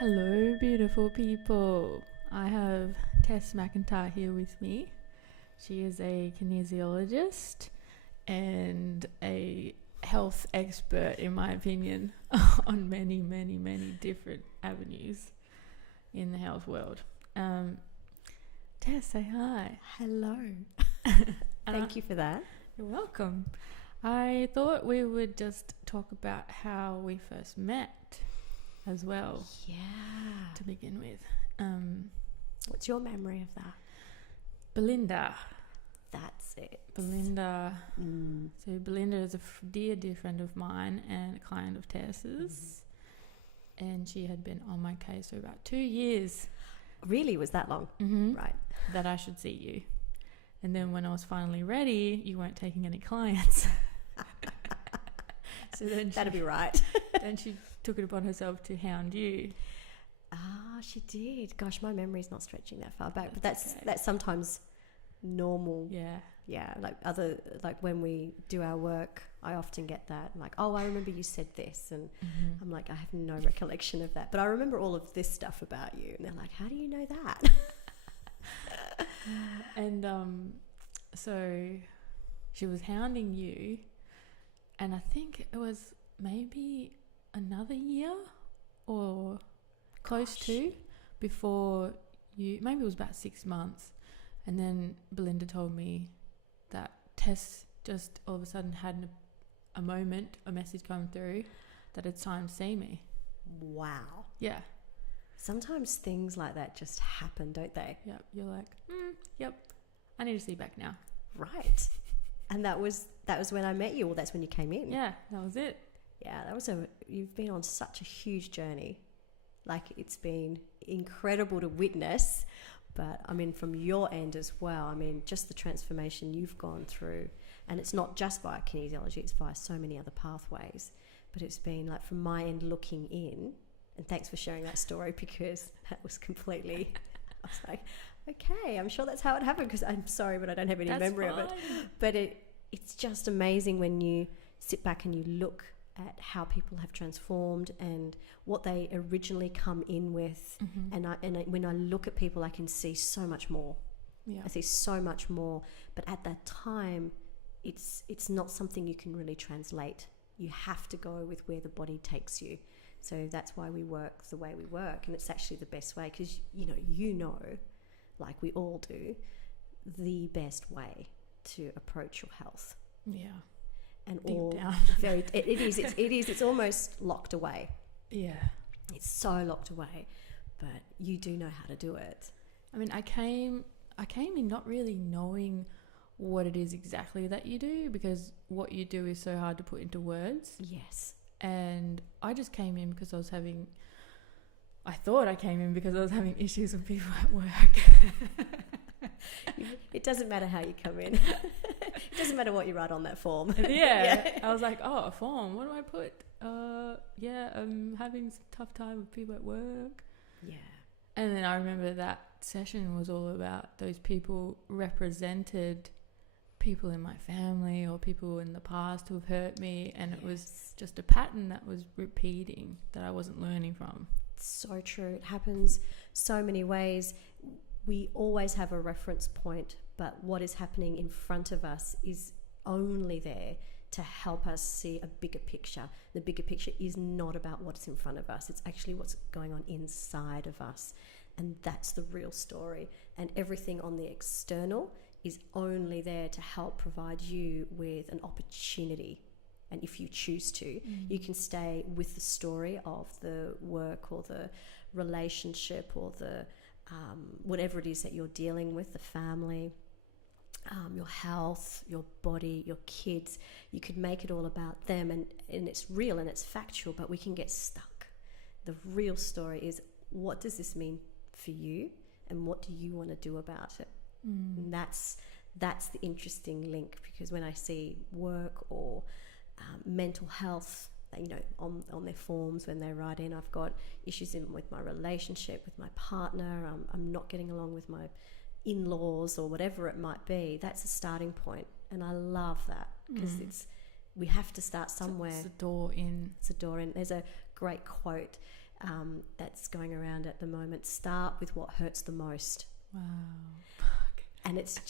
Hello, beautiful people. I have Tess McIntyre here with me. She is a kinesiologist and a health expert, in my opinion, on many, many, many different avenues in the health world. Tess, say hi. Hello. Thank you for that. You're welcome. I thought we would just talk about how we first met as well. Yeah. To begin with. What's your memory of that? Belinda. That's it. Belinda. So Belinda is a dear friend of mine and a client of Tess's. And she had been on my case for about 2 years. Really? Was that long? Right. That I should see you. And then when I was finally ready, you weren't taking any clients. So then That'd be right. Then she took it upon herself to hound you. She did. Gosh, my memory's not stretching that far back, but okay. that's sometimes normal. Yeah. Like when we do our work, I often get that. Like, oh, I remember you said this, and I'm like, I have no recollection of that, but I remember all of this stuff about you. And they're like, how do you know that? And so she was hounding you, and I think it was maybe another year or close to before you, maybe it was about 6 months, and then Belinda told me that Tess just all of a sudden had a moment, a message come through that it's time to see me. Wow. Yeah. Sometimes things like that just happen, don't they? Yep. You're like, yep, I need to see back now. Right. And that was when I met you, or that's when you came in. Yeah, that was it. Yeah, you've been on such a huge journey. Like, it's been incredible to witness, but I mean, from your end as well, I mean, just the transformation you've gone through, and it's not just via kinesiology, it's via so many other pathways, but it's been like, from my end looking in, and thanks for sharing that story, because that was completely, I was like, okay, I'm sure that's how it happened, because I'm sorry, but I don't have any memory of it. But it's just amazing when you sit back and you look at how people have transformed and what they originally come in with. And when I look at people, I can see so much more. Yeah. I see so much more. But at that time, it's not something you can really translate. You have to go with where the body takes you. So that's why we work the way we work, and it's actually the best way, because you know, like we all do, the best way to approach your health. Yeah. And deep all down. It's almost locked away. Yeah. It's so locked away, but you do know how to do it. I mean, I came in not really knowing what it is exactly that you do, because what you do is so hard to put into words. Yes. And I just came in because I thought I came in because I was having issues with people at work. It doesn't matter how you come in. It doesn't matter what you write on that form. Yeah. I was like, oh, a form. What do I put? I'm having some tough time with people at work. Yeah. And then I remember that session was all about those people represented people in my family or people in the past who have hurt me, and it was just a pattern that was repeating that I wasn't learning from. So true. It happens so many ways. We always have a reference point, but what is happening in front of us is only there to help us see a bigger picture. The bigger picture is not about what's in front of us. It's actually what's going on inside of us. And that's the real story. And everything on the external is only there to help provide you with an opportunity. And if you choose to, you can stay with the story of the work or the relationship or the whatever it is that you're dealing with, the family, your health, your body, your kids. You could make it all about them, and it's real and it's factual, but we can get stuck. The real story is, what does this mean for you, and what do you want to do about it? And that's the interesting link, because when I see work or mental health, on their forms, when they write in, I've got issues with my relationship with my partner, I'm not getting along with my in-laws or whatever it might be, that's a starting point. And I love that, because we have to start somewhere. It's a door in. There's a great quote that's going around at the moment. Start with what hurts the most. Wow. And it's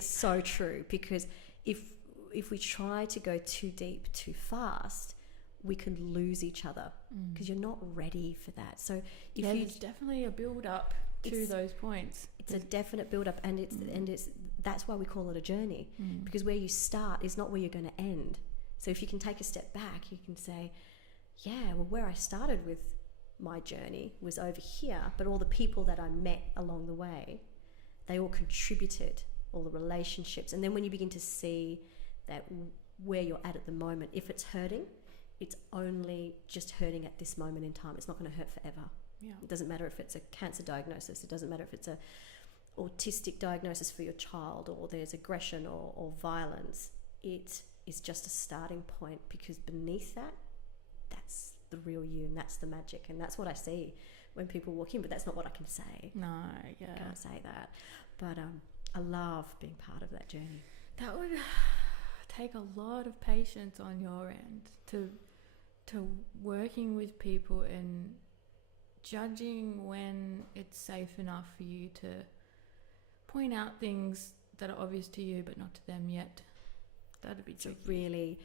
so true, because if we try to go too deep too fast, we can lose each other, because you're not ready for that. So there's definitely a build up to those points. It's a definite build up, and it's that's why we call it a journey, because where you start is not where you're going to end. So if you can take a step back, you can say, yeah, well, where I started with my journey was over here, but all the people that I met along the way, they all contributed, all the relationships. And then when you begin to see that where you're at the moment, if it's hurting, it's only just hurting at this moment in time. It's not going to hurt forever. Yeah. It doesn't matter if it's a cancer diagnosis. It doesn't matter if it's a autistic diagnosis for your child, or there's aggression or violence. It is just a starting point, because beneath that, that's the real you, and that's the magic. And that's what I see when people walk in, but that's not what I can say. No, yeah. I can't say that. But I love being part of that journey. That would take a lot of patience on your end to working with people and judging when it's safe enough for you to point out things that are obvious to you but not to them yet. That'd be tricky.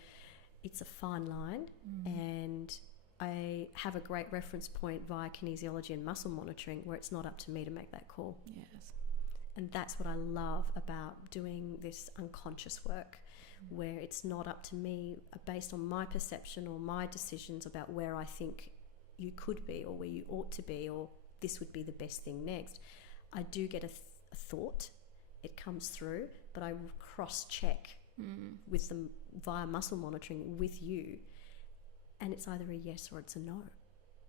It's a fine line, and I have a great reference point via kinesiology and muscle monitoring, where it's not up to me to make that call. Yes. And that's what I love about doing this unconscious work, where it's not up to me based on my perception or my decisions about where I think you could be, or where you ought to be, or this would be the best thing next. I do get a thought, it comes through, but I cross-check with them via muscle monitoring with you, and it's either a yes or it's a no.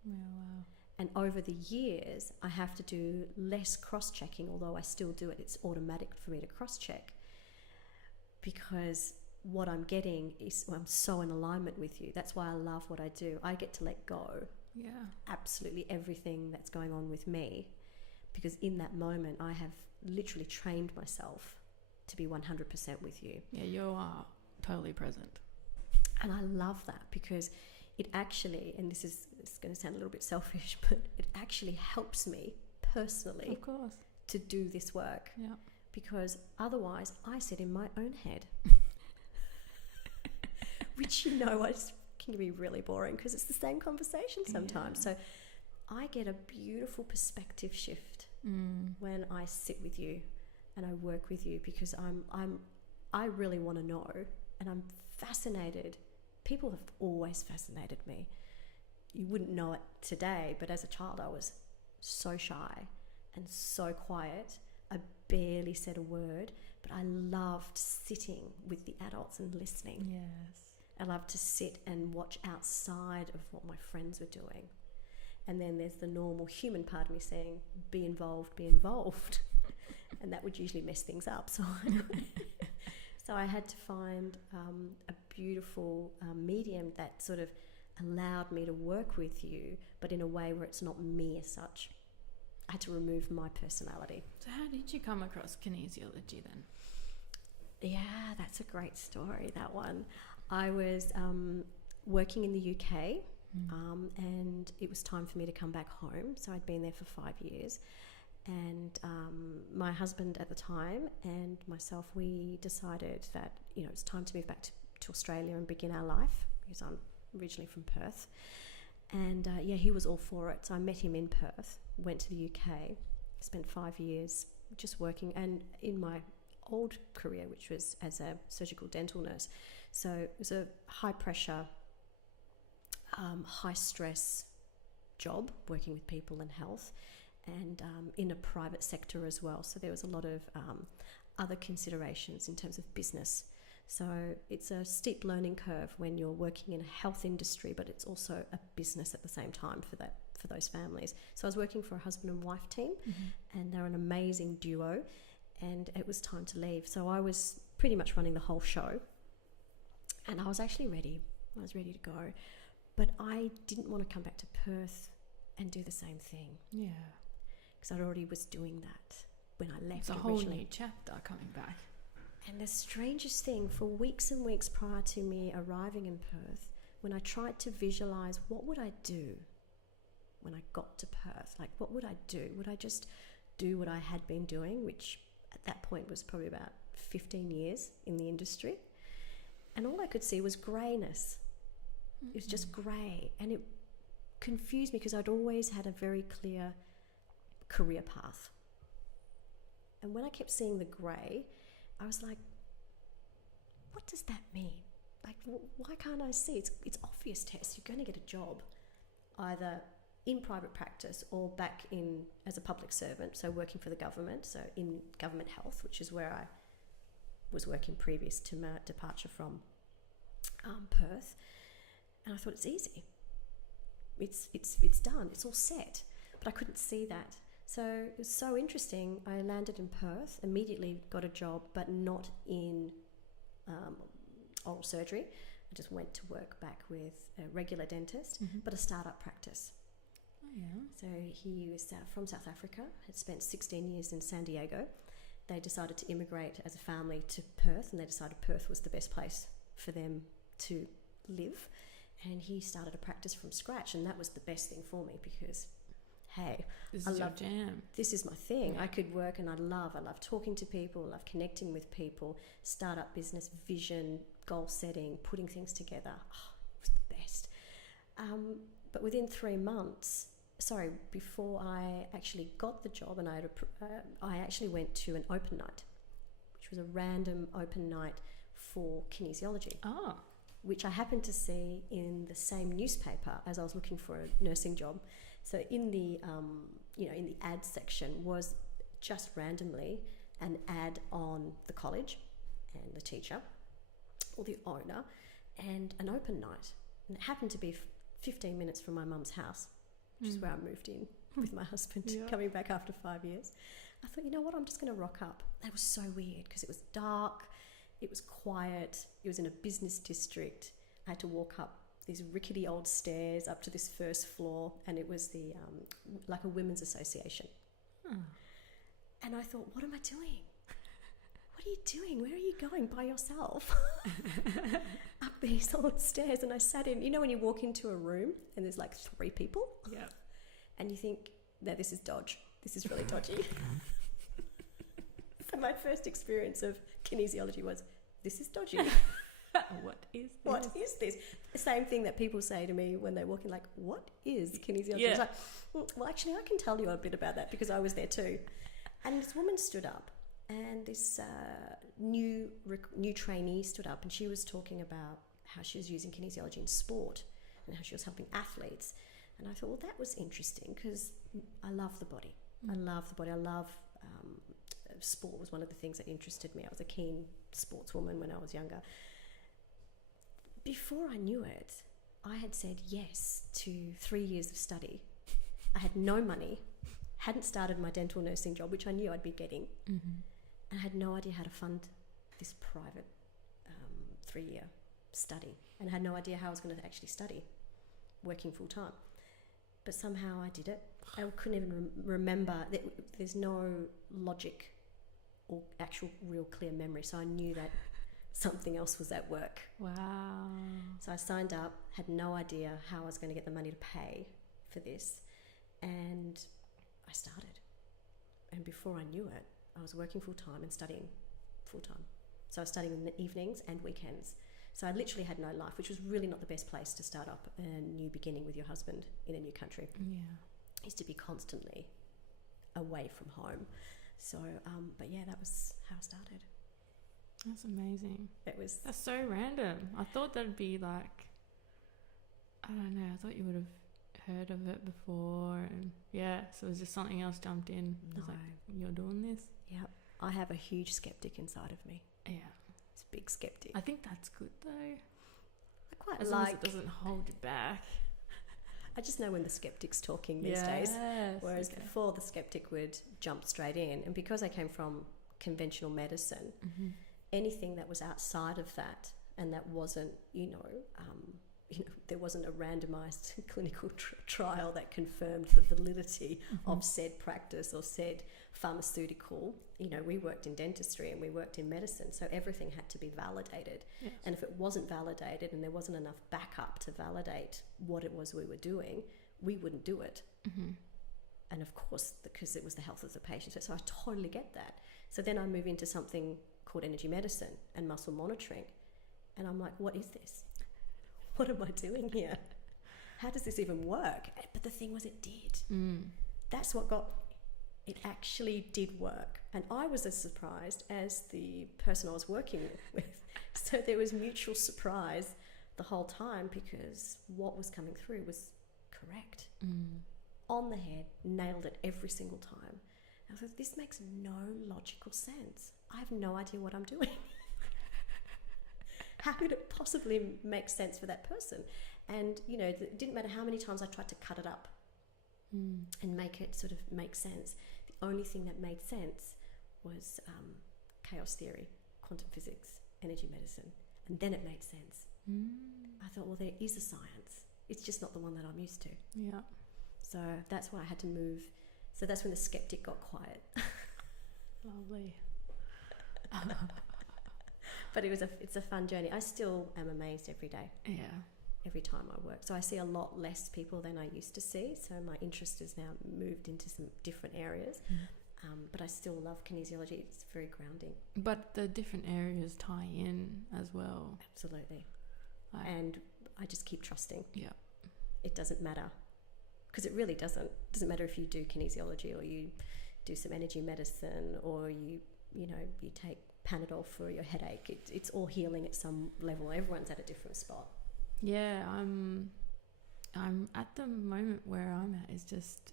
Yeah, wow. And over the years, I have to do less cross-checking, although I still do it. It's automatic for me to cross-check, because what I'm getting is, I'm so in alignment with you. That's why I love what I do. I get to let go. Yeah. Absolutely everything that's going on with me, because in that moment, I have literally trained myself to be 100% with you. Yeah, you are totally present. And I love that, because it actually, and it's going to sound a little bit selfish, but it actually helps me personally, of course, to do this work. Yeah. Because otherwise I sit in my own head, which, can be really boring, because it's the same conversation sometimes. Yeah. So I get a beautiful perspective shift when I sit with you and I work with you, because I really want to know, and I'm fascinated. People have always fascinated me. You wouldn't know it today, but as a child I was so shy and so quiet. I barely said a word, but I loved sitting with the adults and listening. Yes. I loved to sit and watch outside of what my friends were doing. And then there's the normal human part of me saying, be involved, be involved. And that would usually mess things up. So I had to find a beautiful medium that sort of allowed me to work with you, but in a way where it's not me as such. I had to remove my personality. So how did you come across kinesiology then? Yeah, that's a great story, that one. I was working in the UK, and it was time for me to come back home. So I'd been there for 5 years. And my husband at the time and myself, we decided that, it's time to move back to Australia and begin our life, because I'm originally from Perth. And he was all for it. So I met him in Perth, went to the UK, spent 5 years just working, and in my old career, which was as a surgical dental nurse. So it was a high pressure, high stress job, working with people and health, and in a private sector as well. So there was a lot of other considerations in terms of business. So it's a steep learning curve when you're working in a health industry, but it's also a business at the same time for those families. So I was working for a husband and wife team, and they're an amazing duo, and it was time to leave. So I was pretty much running the whole show, and I was actually ready. I was ready to go, but I didn't want to come back to Perth and do the same thing. Yeah. Because I already was doing that when I left. It's a whole new chapter coming back. And the strangest thing, for weeks and weeks prior to me arriving in Perth, when I tried to visualize what would I do, when I got to Perth. Like, what would I do? Would I just do what I had been doing, which at that point was probably about 15 years in the industry? And all I could see was greyness. It was just grey, and it confused me because I'd always had a very clear career path. And when I kept seeing the grey, I was like, what does that mean? Like, why can't I see? It's obvious, Tess. You're going to get a job either in private practice or back in as a public servant, so working for the government, so in government health, which is where I was working previous to my departure from Perth. And I thought, it's easy. It's done. It's all set. But I couldn't see that. So it was so interesting. I landed in Perth, immediately got a job, but not in oral surgery. I just went to work back with a regular dentist, but a startup practice. Oh, yeah. So he was from South Africa, had spent 16 years in San Diego. They decided to immigrate as a family to Perth, and they decided Perth was the best place for them to live. And he started a practice from scratch, and that was the best thing for me because, hey, this is your jam. This is my thing. Yeah. I could work, and I love talking to people, I love connecting with people, startup business, vision, goal setting, putting things together. Oh, it was the best. But within 3 months, before I actually got the job, and I actually went to an open night, which was a random open night for kinesiology. Oh. Which I happened to see in the same newspaper as I was looking for a nursing job. So in the in the ad section was just randomly an ad on the college and the teacher or the owner and an open night. And it happened to be 15 minutes from my mum's house, which is where I moved in with my husband, coming back after 5 years. I thought, you know what, I'm just going to rock up. That was so weird because it was dark, it was quiet, it was in a business district. I had to walk up these rickety old stairs up to this first floor, and it was the like a women's association. And I thought, what am I doing? What are you doing? Where are you going by yourself? Up these old stairs. And I sat in, when you walk into a room and there's like 3 people? Yeah. And you think, no, this is dodge. This is really dodgy. So my first experience of kinesiology was, this is dodgy. What is this? The same thing that people say to me when they walk in, like, what is kinesiology? Yeah. It's like, well, actually, I can tell you a bit about that because I was there too. And this woman stood up, and this new trainee stood up, and she was talking about how she was using kinesiology in sport and how she was helping athletes. And I thought, well, that was interesting because I love the body. I love the body. I love sport was one of the things that interested me. I was a keen sportswoman when I was younger. Before I knew it, I had said yes to 3 years of study. I had no money, hadn't started my dental nursing job, which I knew I'd be getting, and I had no idea how to fund this private 3-year study, and I had no idea how I was going to actually study, working full time. But somehow I did it. I couldn't even remember. There's no logic or actual real clear memory, so I knew that something else was at work. Wow. So I signed up, had no idea how I was going to get the money to pay for this, and I started. And before I knew it, I was working full-time and studying full-time. So I was studying in the evenings and weekends. So I literally had no life, which was really not the best place to start up a new beginning with your husband in a new country. Yeah. Is to be constantly away from home. So, but yeah, that was how I started. That's amazing. That's so random. I thought that'd be like, I don't know, I thought you would have heard of it before, and so it was just something else jumped in. I was like, you're doing this? Yeah. I have a huge skeptic inside of me. Yeah. It's a big skeptic. I think that's good though. I quite as long as it doesn't hold you back. I just know when the skeptic's talking these days. Whereas before, the skeptic would jump straight in. And because I came from conventional medicine, anything that was outside of that and that wasn't, there wasn't a randomized clinical trial that confirmed the validity of said practice or said pharmaceutical. We worked in dentistry and we worked in medicine, so everything had to be validated. Yes. And if it wasn't validated and there wasn't enough backup to validate what it was we were doing, we wouldn't do it. Mm-hmm. And of course, because it was the health of the patient. So I totally get that. So then I move into something called energy medicine and muscle monitoring. And I'm like, what is this? What am I doing here? How does this even work? But the thing was, it did. That's what it actually did work. And I was as surprised as the person I was working with. So there was mutual surprise the whole time, because what was coming through was correct. On the head, nailed it every single time. I was like, this makes no logical sense. I have no idea what I'm doing. How could it possibly make sense for that person? And, you know, it didn't matter how many times I tried to cut it up and make it sort of make sense. The only thing that made sense was chaos theory, quantum physics, energy medicine. And then it made sense. I thought, well, there is a science. It's just not the one that I'm used to. Yeah. So that's why I had to move. So that's when the skeptic got quiet. Lovely. But it's a fun journey. I still am amazed every day. Yeah. Every time I work. So I see a lot less people than I used to see. So my interest has now moved into some different areas. But I still love kinesiology. It's very grounding. But the different areas tie in as well. Absolutely. And I just keep trusting. Yeah. It doesn't matter. Because it really doesn't. It doesn't matter if you do kinesiology or you do some energy medicine or you take Panadol for your headache. It's all healing at some level. Everyone's at a different spot. Yeah, I'm at the moment where I'm at is just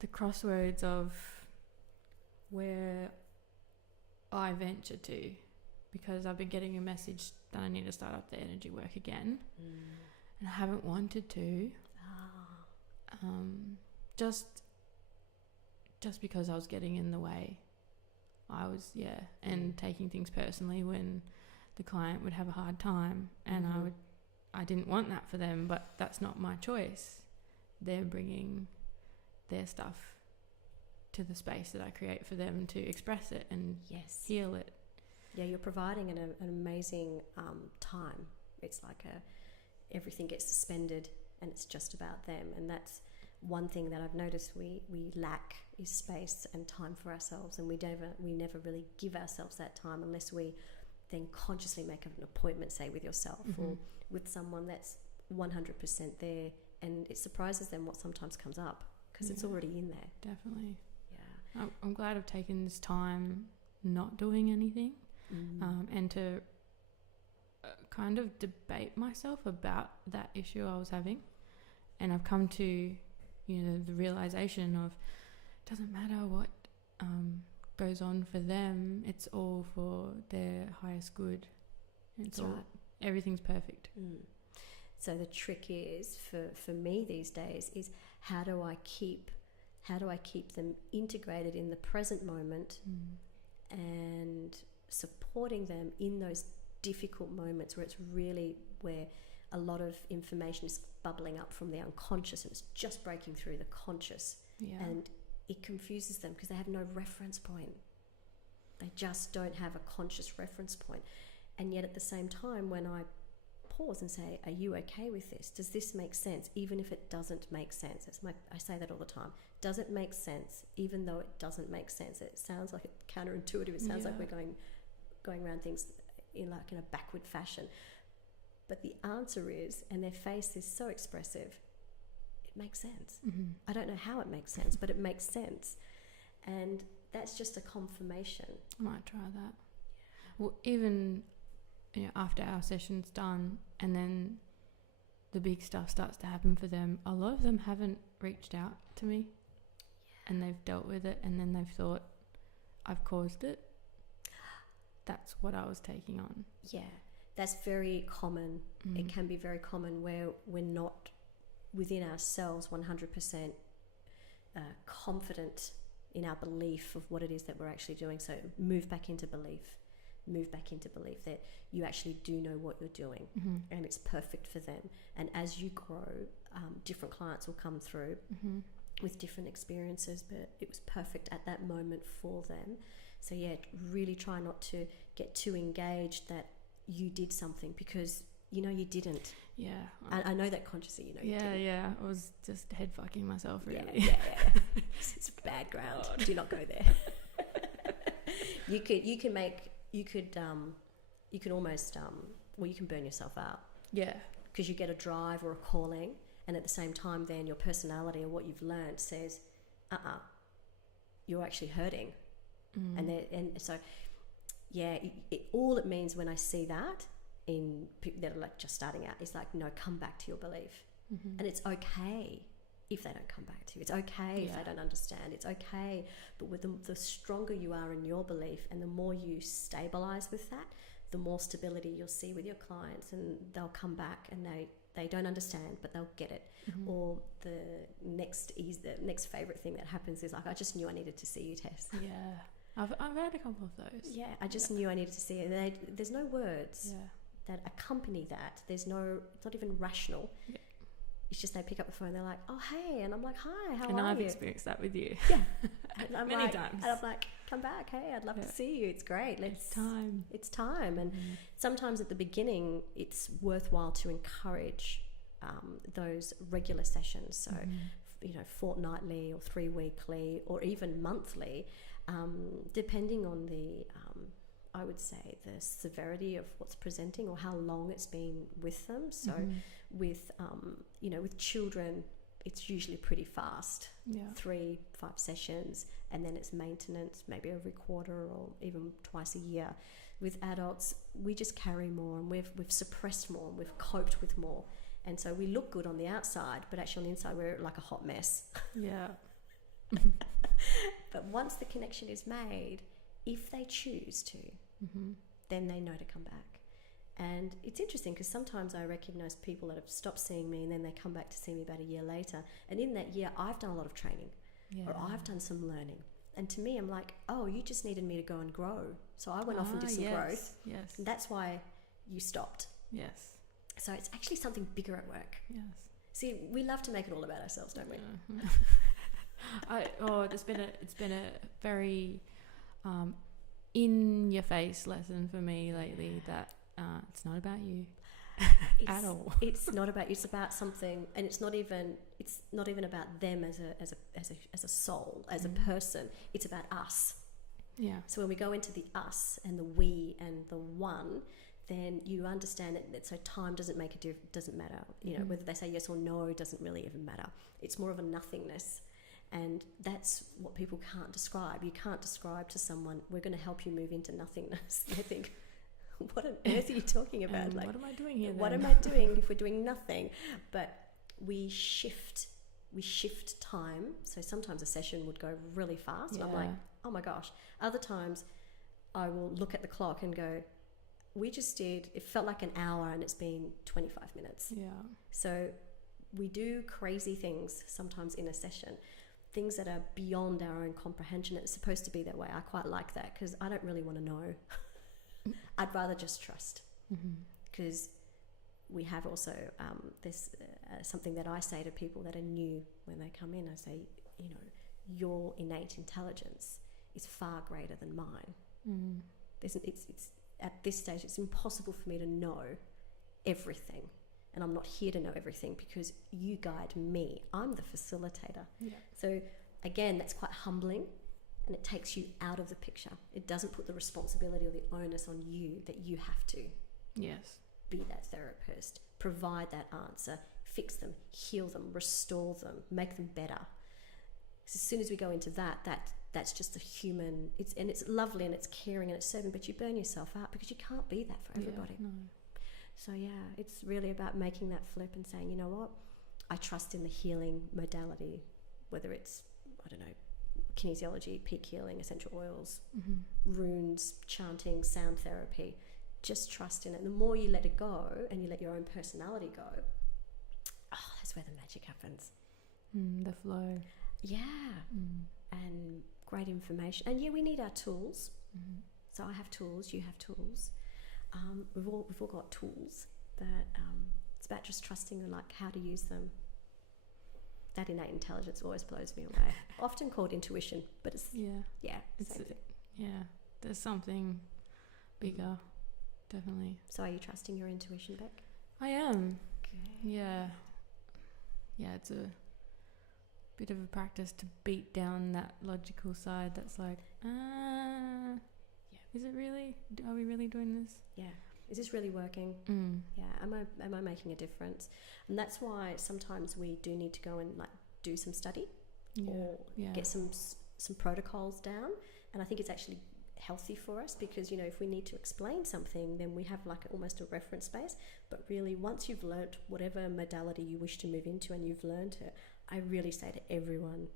the crossroads of where I venture to, because I've been getting a message that I need to start up the energy work again, and I haven't wanted to. Just because I was getting in the way. I was, and taking things personally when the client would have a hard time, and I didn't want that for them, but that's not my choice. They're bringing their stuff to the space that I create for them to express it and heal it. Yeah, you're providing an amazing time. It's like everything gets suspended and it's just about them. And that's one thing that I've noticed we lack is space and time for ourselves, and we never really give ourselves that time unless we then consciously make an appointment, say with yourself or with someone that's 100% there, and it surprises them what sometimes comes up because it's already in there. Definitely. Yeah. I'm glad I've taken this time not doing anything and to kind of debate myself about that issue I was having, and I've come to the realization of it doesn't matter what goes on for them, it's all for their highest good. It's all right. Everything's perfect. So the trick is for me these days is how do I keep them integrated in the present moment and supporting them in those difficult moments where it's really where a lot of information is bubbling up from the unconscious and it's just breaking through the conscious. And it confuses them because they have no reference point. They just don't have a conscious reference point. And yet at the same time, when I pause and say, are you okay with this? Does this make sense? Even if it doesn't make sense. I say that all the time. Does it make sense? Even though it doesn't make sense. It sounds like it's counterintuitive. It sounds like we're going around things in a backward fashion. But the answer is, and their face is so expressive, it makes sense. I don't know how it makes sense, but it makes sense. And that's just a confirmation. I might try that. Well, even after our session's done and then the big stuff starts to happen for them, a lot of them haven't reached out to me and they've dealt with it, and then they've thought, I've caused it. That's what I was taking on. Yeah, that's very common. It can be very common where we're not within ourselves 100% confident in our belief of what it is that we're actually doing. So move back into belief that you actually do know what you're doing and it's perfect for them. And as you grow, different clients will come through with different experiences, but it was perfect at that moment for them. So really try not to get too engaged that you did something, because you didn't. Yeah. I know that consciously, you didn't. Yeah. I was just head fucking myself, really. Yeah. It's bad ground. Do not go there. You can burn yourself out. Yeah. Because you get a drive or a calling, and at the same time then your personality or what you've learned says, you're actually hurting. And so, yeah, all it means when I see that in people that are like just starting out is like, no, come back to your belief. And it's okay if they don't come back to you. It's okay if they don't understand. It's okay. But with the stronger you are in your belief and the more you stabilize with that, the more stability you'll see with your clients, and they'll come back and they don't understand, but they'll get it. Or the next favorite thing that happens is like, I just knew I needed to see you, Tess. Yeah. I've had a couple of those. Yeah, I just knew I needed to see it. There's no words that accompany that. It's not even rational. Yeah. It's just they pick up the phone, they're like, oh, hey. And I'm like, hi, how are you? And I've experienced that with you. Yeah. And Many times. And I'm like, come back. Hey, I'd love to see you. It's great. It's time. It's time. And sometimes at the beginning, it's worthwhile to encourage those regular sessions. So, fortnightly or 3-weekly or even monthly, depending on the, I would say, the severity of what's presenting or how long it's been with them. So with children, it's usually pretty fast. 3-5 sessions, and then it's maintenance maybe every quarter or even twice a year. With adults, we just carry more, and we've suppressed more, and we've coped with more. And so we look good on the outside, but actually on the inside we're like a hot mess. Yeah. But once the connection is made, if they choose to, then they know to come back. And it's interesting because sometimes I recognize people that have stopped seeing me and then they come back to see me about a year later. And in that year, I've done a lot of training or I've done some learning. And to me, I'm like, oh, you just needed me to go and grow. So I went off and did some growth. Yes. And that's why you stopped. Yes. So it's actually something bigger at work. Yes. See, we love to make it all about ourselves, don't we? It's been a very in your face lesson for me lately that it's not about you at all. It's not about you. It's about something, and it's not even about them as a soul, as a person. It's about us. Yeah. So when we go into the us and the we and the one, then you understand that so time doesn't doesn't matter. Whether they say yes or no doesn't really even matter. It's more of a nothingness. And that's what people can't describe. You can't describe to someone, we're going to help you move into nothingness. They think, what on earth are you talking about? What am I doing here then? What am I doing if we're doing nothing? But we shift time. So sometimes a session would go really fast. And I'm like, oh my gosh. Other times I will look at the clock and go, it felt like an hour and it's been 25 minutes. Yeah. So we do crazy things sometimes in a session. Things that are beyond our own comprehension. It's supposed to be that way. I quite like that because I don't really want to know. I'd rather just trust. Because we have also this something that I say to people that are new when they come in. I say, your innate intelligence is far greater than mine. It's at this stage, it's impossible for me to know everything. And I'm not here to know everything because you guide me. I'm the facilitator. Yeah. So again, that's quite humbling, and it takes you out of the picture. It doesn't put the responsibility or the onus on you that you have to be that therapist, provide that answer, fix them, heal them, restore them, make them better. So as soon as we go into that's just a human. It's lovely and it's caring and it's serving, but you burn yourself out because you can't be that for everybody. No. So it's really about making that flip and saying, you know what, I trust in the healing modality, whether it's, I don't know, kinesiology, peak healing, essential oils, runes, chanting, sound therapy. Just trust in it. And the more you let it go and you let your own personality go, that's where the magic happens. The flow. Yeah. And great information. And we need our tools. So I have tools, you have tools. We've all got tools, but it's about just trusting how to use them. That innate intelligence always blows me away. Often called intuition, but it's same thing. There's something bigger, definitely. So are you trusting your intuition, Beck? I am. Okay. Yeah. Yeah, it's a bit of a practice to beat down that logical side that's like, is it really? Are we really doing this? Yeah. Is this really working? Yeah. Am I making a difference? And that's why sometimes we do need to go and like do some study or get some protocols down. And I think it's actually healthy for us because, you know, if we need to explain something, then we have like almost a reference base. But really, once you've learnt whatever modality you wish to move into and you've learned it, I really say to everyone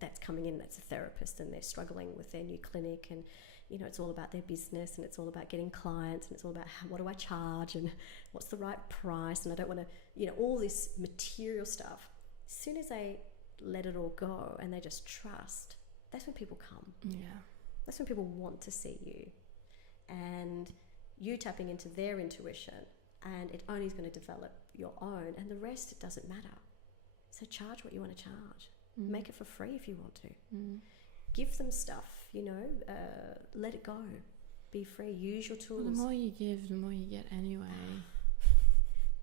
that's coming in that's a therapist and they're struggling with their new clinic, and you know, it's all about their business and it's all about getting clients and it's all about what do I charge and what's the right price, and I don't want to, you know, all this material stuff. As soon as they let it all go and they just trust, that's when people come. Yeah. That's when people want to see you, and you tapping into their intuition, and it only is going to develop your own, and the rest, it doesn't matter. So charge what you want to charge. Make it for free if you want to. Give them stuff, you know, let it go. Be free. Use your tools. Well, the more you give, the more you get anyway.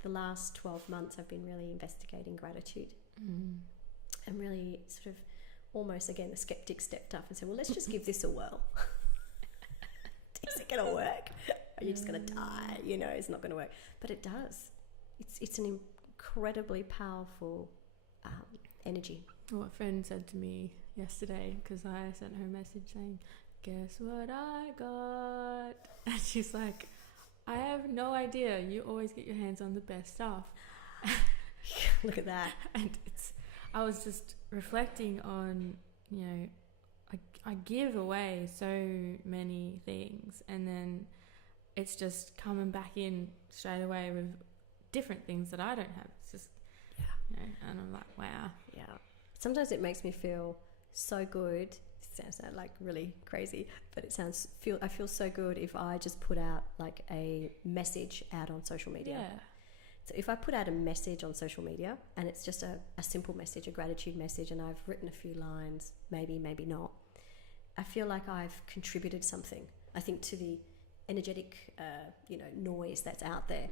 The last 12 months I've been really investigating gratitude. And really sort of almost, again, the skeptic stepped up and said, well, let's just give this a whirl. Is it going to work? Are you just going to die? You know, it's not going to work. But it does. It's an incredibly powerful energy. What a friend said to me yesterday, because I sent her a message saying, guess what I got? And she's like, I have no idea. You always get your hands on the best stuff. Look at that. And I was just reflecting on, you know, I give away so many things, and then it's just coming back in straight away with different things that I don't have. It's just, you know, and I'm like, wow. Yeah. Sometimes it makes me feel so good. It sounds like really crazy, but I feel so good if I just put out like a message out on social media. Yeah. So if I put out a message on social media and it's just a simple message, a gratitude message, and I've written a few lines, maybe not, I feel like I've contributed something, I think, to the energetic, noise that's out there.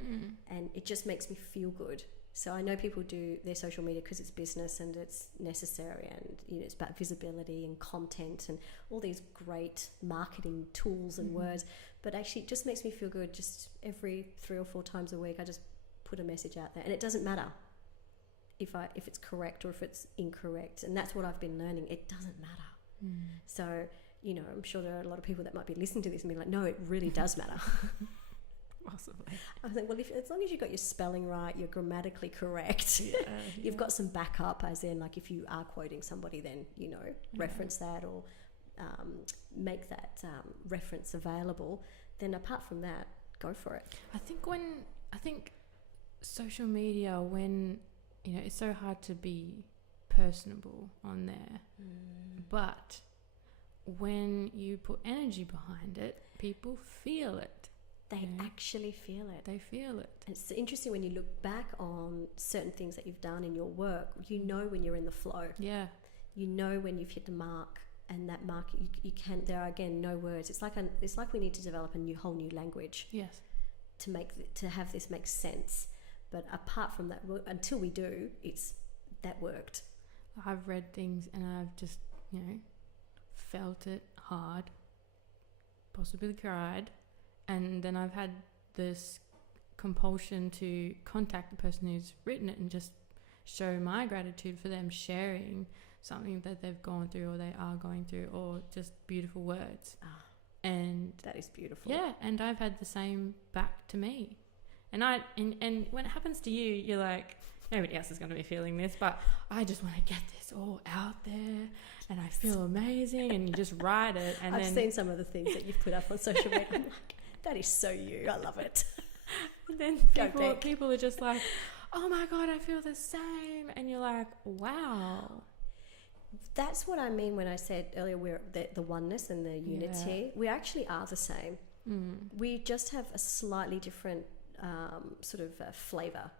And it just makes me feel good. So I know people do their social media because it's business and it's necessary, and you know, it's about visibility and content and all these great marketing tools and words. But actually, it just makes me feel good. Just every 3 or 4 times a week, I just put a message out there, and it doesn't matter if it's correct or if it's incorrect. And that's what I've been learning. It doesn't matter. So, you know, I'm sure there are a lot of people that might be listening to this and be like, no, it really does matter. Possibly. I think, well, as long as you've got your spelling right, you're grammatically correct, you've got some backup, as in, like, if you are quoting somebody, then, you know, reference that or make that reference available. Then apart from that, go for it. I think social media, when, you know, it's so hard to be personable on there, but when you put energy behind it, people feel it. They actually feel it. They feel it. It's interesting when you look back on certain things that you've done in your work, you know when you're in the flow. Yeah. You know when you've hit the mark, and that mark, you can, there are, again, no words. It's like we need to develop a whole new language. Yes. To have this make sense. But apart from that, until we do, that worked. I've read things and I've just, you know, felt it hard, possibly cried. And then I've had this compulsion to contact the person who's written it and just show my gratitude for them sharing something that they've gone through or they are going through, or just beautiful words. And that is beautiful. Yeah, and I've had the same back to me. And when it happens to you, you're like, nobody else is going to be feeling this, but I just want to get this all out there, and I feel amazing, and you just write it. And I've seen some of the things that you've put up on social media. I'm like, that is so you. I love it. And then people are just like, oh my God, I feel the same. And you're like, wow. That's what I mean when I said earlier, we're the oneness and the unity. We actually are the same. We just have a slightly different flavour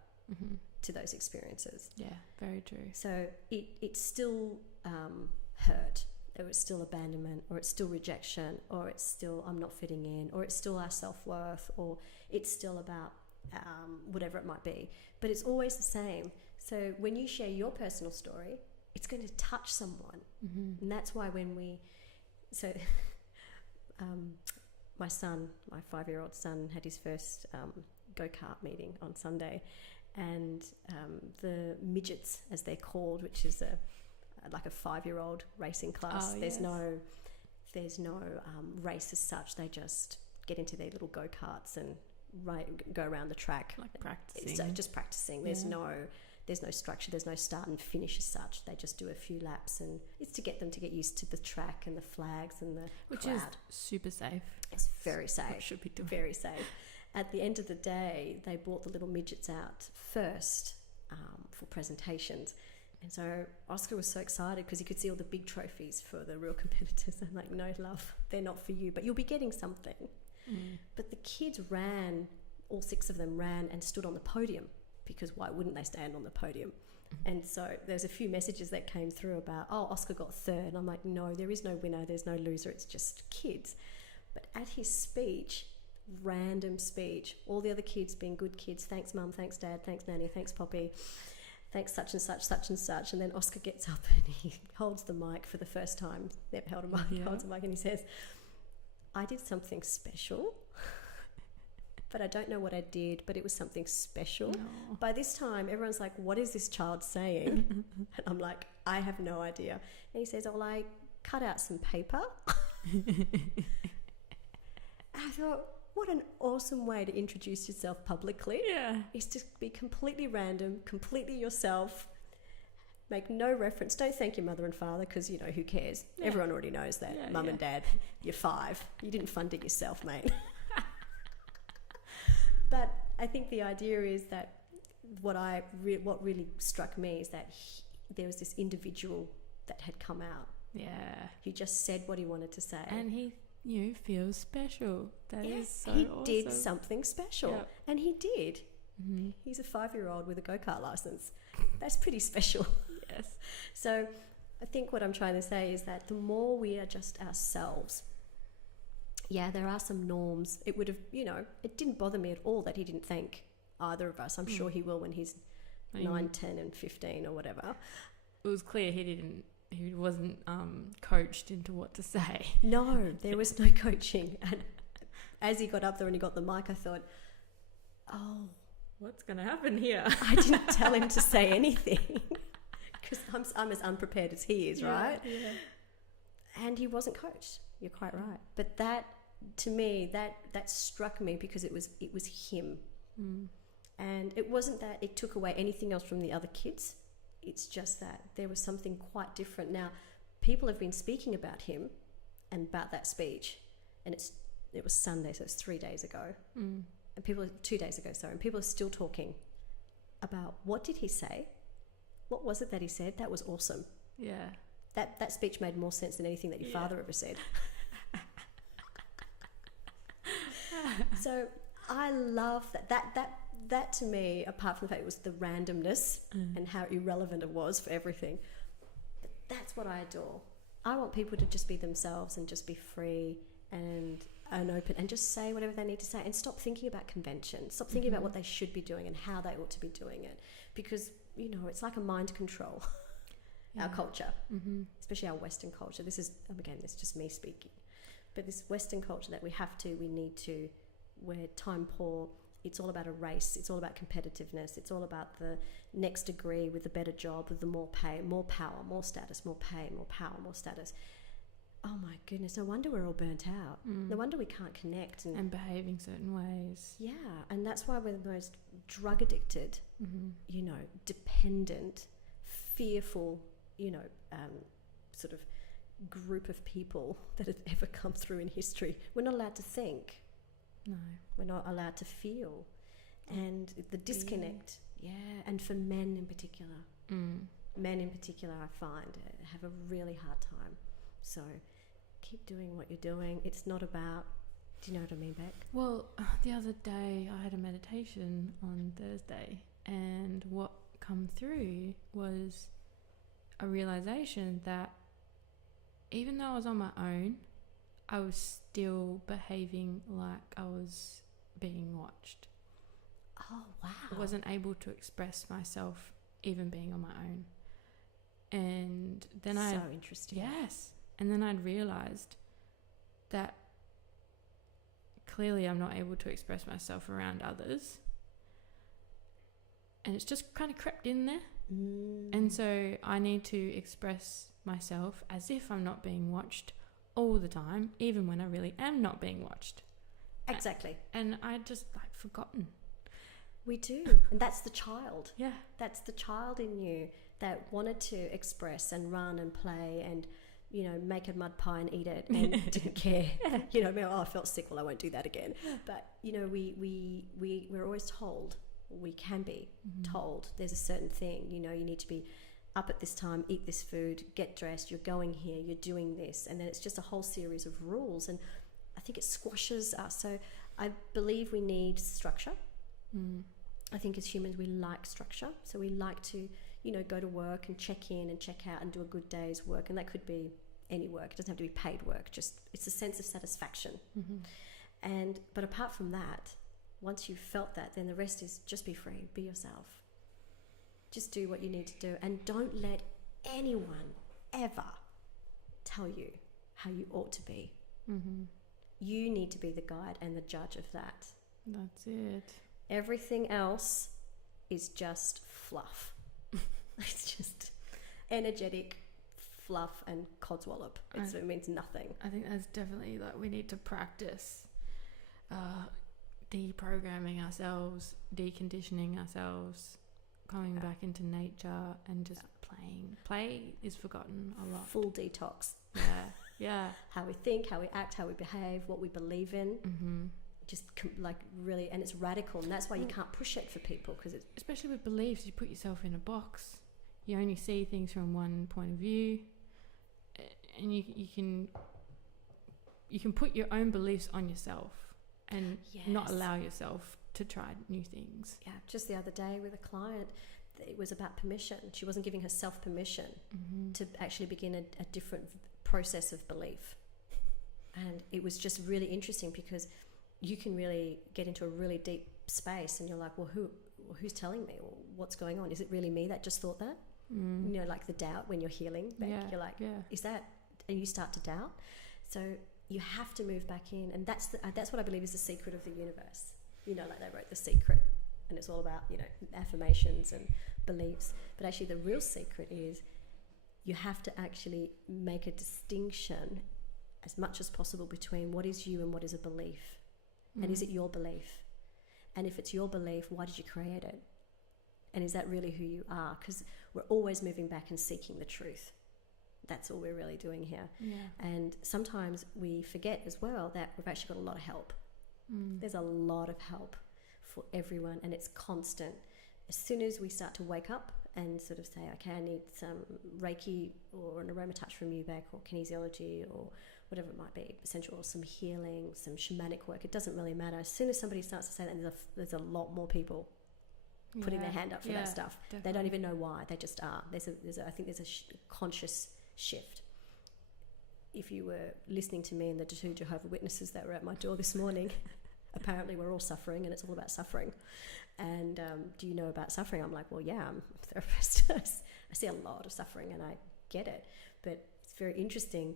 to those experiences. Yeah, very true. So it's still hurt, or it's still abandonment, or it's still rejection, or it's still I'm not fitting in, or it's still our self-worth, or it's still about whatever it might be. But it's always the same. So when you share your personal story, it's going to touch someone. And that's why my son, my 5-year-old son, had his first go-kart meeting on Sunday, and the midgets, as they're called, which is like a 5-year-old racing class. There's no race as such. They just get into their little go-karts and go around the track, like practicing. So just practicing. There's no structure. There's no start and finish as such. They just do a few laps, and it's to get them to get used to the track and the flags and the crowd. Is super safe. It's very safe. What should be doing. Very safe. At the end of the day, they brought the little midgets out first for presentations. And so Oscar was so excited because he could see all the big trophies for the real competitors. I'm like, no, love, they're not for you, but you'll be getting something. But the kids ran, all 6 of them ran and stood on the podium, because why wouldn't they stand on the podium? And so there's a few messages that came through about, oh, Oscar got 3rd. And I'm like, no, there is no winner, there's no loser, it's just kids. But at his speech, random speech, all the other kids being good kids, thanks mum, thanks dad, thanks nanny, thanks poppy, thanks such and such, such and such. And then Oscar gets up and he holds the mic for the first time, never held a mic, holds a mic, and he says, I did something special, but I don't know what I did, but it was something special. No. By this time, everyone's like, what is this child saying? And I'm like, I have no idea. And he says, oh, I cut out some paper. I thought, what an awesome way to introduce yourself publicly. Yeah. Is to be completely random, completely yourself, make no reference. Don't thank your mother and father, because, you know, who cares? Yeah. Everyone already knows that. Mum and dad, you're 5. You didn't fund it yourself, mate. But I think the idea is that what really struck me is that there was this individual that had come out. Yeah. Who just said what he wanted to say. And he, feels special. That is so he awesome. did something special. Yep. And he did. Mm-hmm. He's a 5-year-old with a go-kart license. That's pretty special. Yes. So I think what I'm trying to say is that the more we are just ourselves, there are some norms. It would have, it didn't bother me at all that he didn't thank either of us. I'm sure he will when he's 9, 10 and 15 or whatever. It was clear he wasn't coached into what to say. No, there was no coaching. And as he got up there and he got the mic, I thought, oh, what's going to happen here? I didn't tell him to say anything, because I'm as unprepared as he is, right? Yeah. And he wasn't coached. You're quite right. But that, to me, that struck me because it was him. And it wasn't that it took away anything else from the other kids. It's just that there was something quite different. Now, people have been speaking about him and about that speech, and it was Sunday, so it's 3 days ago. And 2 days ago, sorry. And people are still talking about, what did he say? What was it that he said? That was awesome. Yeah. That speech made more sense than anything that your father ever said. So I love that to me, apart from the fact it was the randomness and how irrelevant it was for everything, but that's what I adore. I want people to just be themselves and just be free and open and just say whatever they need to say, and stop thinking about convention, stop thinking about what they should be doing and how they ought to be doing it, because it's like a mind control. Our culture, especially our Western culture. This is just me speaking, but this Western culture that we need to, we're time poor. It's all about a race. It's all about competitiveness. It's all about the next degree with the better job, with the more pay, more power, more status, more pay, more power, more status. Oh my goodness, no wonder we're all burnt out. No wonder we can't connect. And behaving certain ways. Yeah, and that's why we're the most drug addicted, dependent, fearful, sort of group of people that have ever come through in history. We're not allowed to think. No. We're not allowed to feel. And the disconnect, and for men in particular. Men in particular, I find, have a really hard time. So keep doing what you're doing. It's not about, do you know what I mean, Beck? Well, the other day I had a meditation on Thursday, and what come through was a realization that even though I was on my own, I was still behaving like I was being watched. Oh, wow. I wasn't able to express myself even being on my own. And then So interesting. Yes. And then I'd realised that clearly I'm not able to express myself around others. And it's just kind of crept in there. And so I need to express myself as if I'm not being watched all the time, even when I really am not being watched. Exactly. And I just forgotten. We do. And that's the child. Yeah. That's the child in you that wanted to express and run and play and, make a mud pie and eat it and didn't care. I felt sick. Well, I won't do that again. But, we're always told, we can be told there's a certain thing, you need to be up at this time, eat this food, get dressed, you're going here, you're doing this. And then it's just a whole series of rules. And I think it squashes us. So I believe we need structure. I think as humans, we like structure. So we like to, go to work and check in and check out and do a good day's work. And that could be any work. It doesn't have to be paid work. Just it's a sense of satisfaction. But apart from that, once you've felt that, then the rest is just be free, be yourself. Just do what you need to do. And don't let anyone ever tell you how you ought to be. You need to be the guide and the judge of that. That's it. Everything else is just fluff. It's just energetic fluff and codswallop. It means nothing. I think that's definitely we need to practice deprogramming ourselves, deconditioning ourselves, coming back into nature and just playing. Play is forgotten a lot. Full detox. Yeah. How we think, how we act, how we behave, what we believe in. Just really, and it's radical, and that's why you can't push it for people, because it's especially with beliefs. You put yourself in a box. You only see things from one point of view, and you can put your own beliefs on yourself and not allow yourself to try new things. Yeah, just the other day with a client, it was about permission. She wasn't giving herself permission to actually begin a different process of belief, and it was just really interesting because you can really get into a really deep space and you're like, well, who's telling me? Well, what's going on? Is it really me that just thought that? Like the doubt when you're healing back, you're like, is that, and you start to doubt. So you have to move back in, and that's what I believe is the secret of the universe. They wrote The Secret, and it's all about, affirmations and beliefs. But actually the real secret is you have to actually make a distinction as much as possible between what is you and what is a belief. And is it your belief? And if it's your belief, why did you create it? And is that really who you are? Because we're always moving back and seeking the truth. That's all we're really doing here. Yeah. And sometimes we forget as well that we've actually got a lot of help. There's a lot of help for everyone, and it's constant. As soon as we start to wake up and sort of say, okay, I need some Reiki or an aroma touch from you back, or kinesiology, or whatever it might be, essential, or some healing, some shamanic work, it doesn't really matter. As soon as somebody starts to say that, there's a lot more people putting their hand up for that stuff. Definitely. They don't even know why, they just are. I think there's a conscious shift. If you were listening to me and the 2 Jehovah's Witnesses that were at my door this morning, apparently we're all suffering, and it's all about suffering. And do you know about suffering? I'm like, well, yeah, I'm a therapist. I see a lot of suffering and I get it. But it's very interesting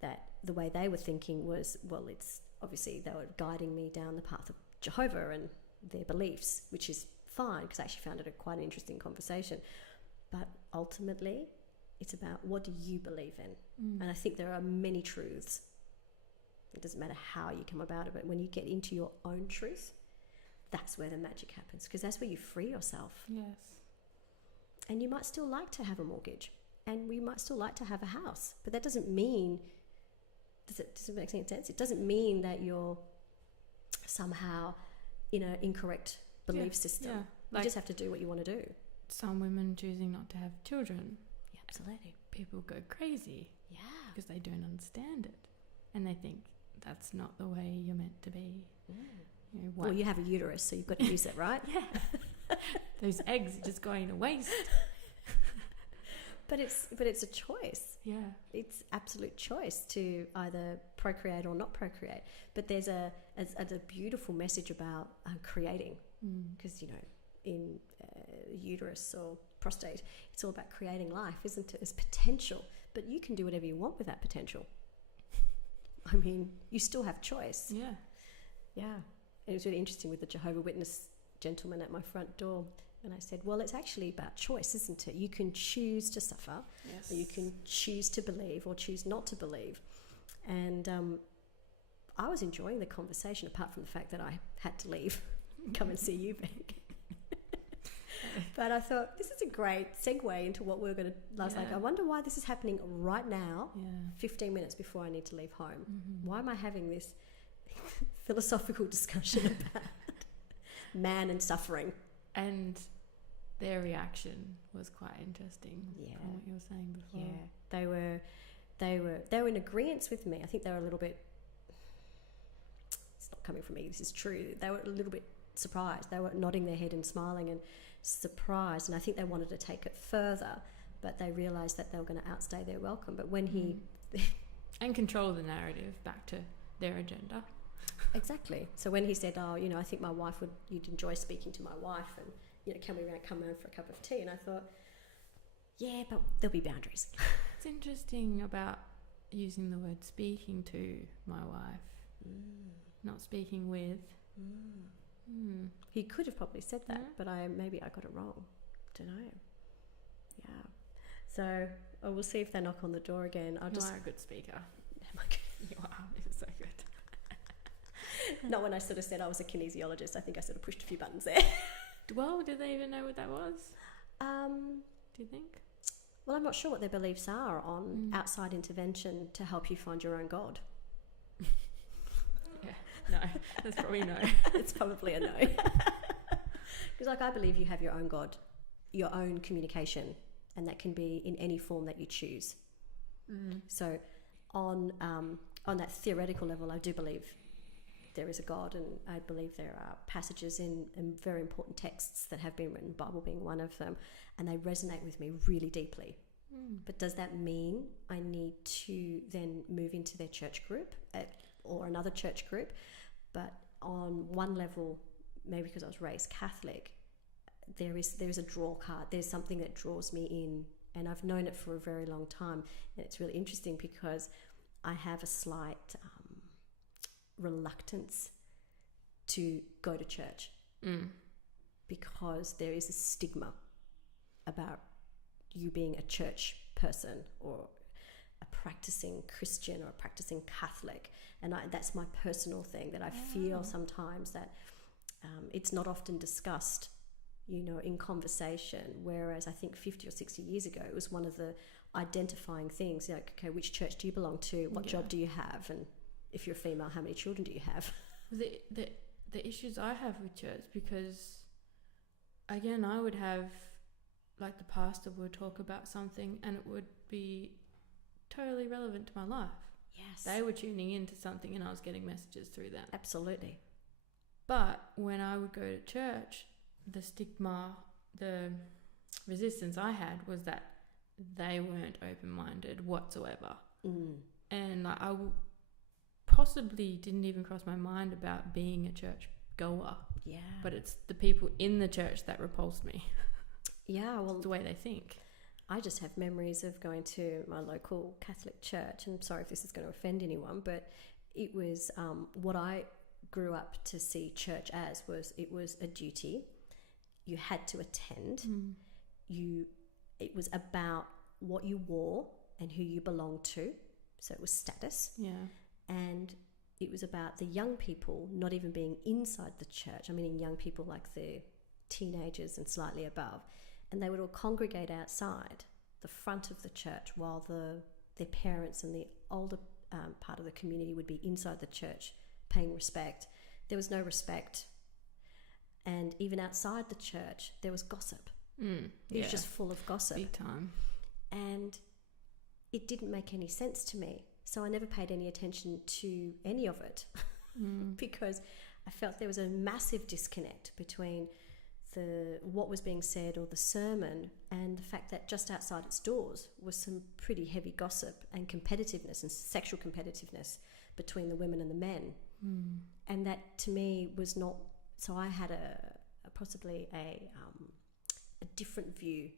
that the way they were thinking was, well, it's obviously they were guiding me down the path of Jehovah and their beliefs, which is fine, because I actually found it quite an interesting conversation. But ultimately, it's about, what do you believe in? And I think there are many truths. It doesn't matter how you come about it, but when you get into your own truth, that's where the magic happens, because that's where you free yourself. Yes. And you might still like to have a mortgage, and we might still like to have a house, but that doesn't mean, does it make any sense? It doesn't mean that you're somehow in an incorrect belief system. Yeah. You just have to do what you want to do. Some women choosing not to have children. Yeah, absolutely. People go crazy. Yeah. Because they don't understand it. And they think that's not the way you're meant to be. Well, you have a uterus, so you've got to use it, right? Yeah. Those eggs are just going to waste. But it's a choice. Yeah. It's absolute choice to either procreate or not procreate. But there's a beautiful message about creating. because, in uterus or prostate, it's all about creating life, isn't it? It's potential, but you can do whatever you want with that potential. I mean, you still have choice. Yeah. Yeah. It was really interesting with the Jehovah's Witness gentleman at my front door. And I said, well, it's actually about choice, isn't it? You can choose to suffer, Yes. or you can choose to believe or choose not to believe. And I was enjoying the conversation, apart from the fact that I had to leave and come and see you, Beck. But I thought, this is a great segue into what we're going to... I was like, I wonder why this is happening right now, 15 minutes before I need to leave home. Why am I having this philosophical discussion about man and suffering? And their reaction was quite interesting from what you were saying before. Yeah, they were in agreement with me. I think they were a little bit... It's not coming from me, this is true. They were a little bit surprised. They were nodding their head and smiling and surprised, and I think they wanted to take it further, but they realised that they were going to outstay their welcome. But when he... and control the narrative back to their agenda. Exactly. So when he said, I think my wife you'd enjoy speaking to my wife, and, can we come around for a cup of tea? And I thought, yeah, but there'll be boundaries. It's interesting about using the word speaking to my wife, not speaking with. He could have probably said that, but maybe I got it wrong. Don't know. Yeah. So we'll see if they knock on the door again. You are a good speaker. Am I good? You are. You're so good. Not when I sort of said I was a kinesiologist. I think I sort of pushed a few buttons there. Well, did they even know what that was? Do you think? Well, I'm not sure what their beliefs are on outside intervention to help you find your own God. No, that's probably no. It's probably a no. Because I believe you have your own God, your own communication, and that can be in any form that you choose. So on that theoretical level, I do believe there is a God, and I believe there are passages in very important texts that have been written, Bible being one of them, and they resonate with me really deeply. But does that mean I need to then move into their church group or another church group? But on one level, maybe because I was raised Catholic, there is a draw card. There's something that draws me in, and I've known it for a very long time. And it's really interesting because I have a slight reluctance to go to church because there is a stigma about you being a church person or a practicing Christian or a practicing Catholic, and that's my personal thing that I feel sometimes that it's not often discussed, in conversation, whereas I think 50 or 60 years ago it was one of the identifying things, like, okay, which church do you belong to, what job do you have, and if you're a female, how many children do you have? The issues I have with church, because again, I would have, like, the pastor would talk about something and it would be totally relevant to my life. Yes. They were tuning into something and I was getting messages through them. Absolutely. But when I would go to church, the stigma, the resistance I had was that they weren't open-minded whatsoever. And I possibly didn't even cross my mind about being a church goer. Yeah. But it's the people in the church that repulsed me. Yeah, well, it's the way they think. I just have memories of going to my local Catholic church, and I'm sorry if this is going to offend anyone, but it was what I grew up to see church as it was a duty. You had to attend. It was about what you wore and who you belonged to, so it was status. Yeah. And it was about the young people not even being inside the church. I mean, young people like the teenagers and slightly above. And they would all congregate outside the front of the church while their parents and the older part of the community would be inside the church paying respect. There was no respect. And even outside the church, there was gossip. It was just full of gossip. Big time. And it didn't make any sense to me. So I never paid any attention to any of it because I felt there was a massive disconnect between what was being said or the sermon and the fact that just outside its doors was some pretty heavy gossip and competitiveness and sexual competitiveness between the women and the men. And that to me was not... So I had possibly a different view,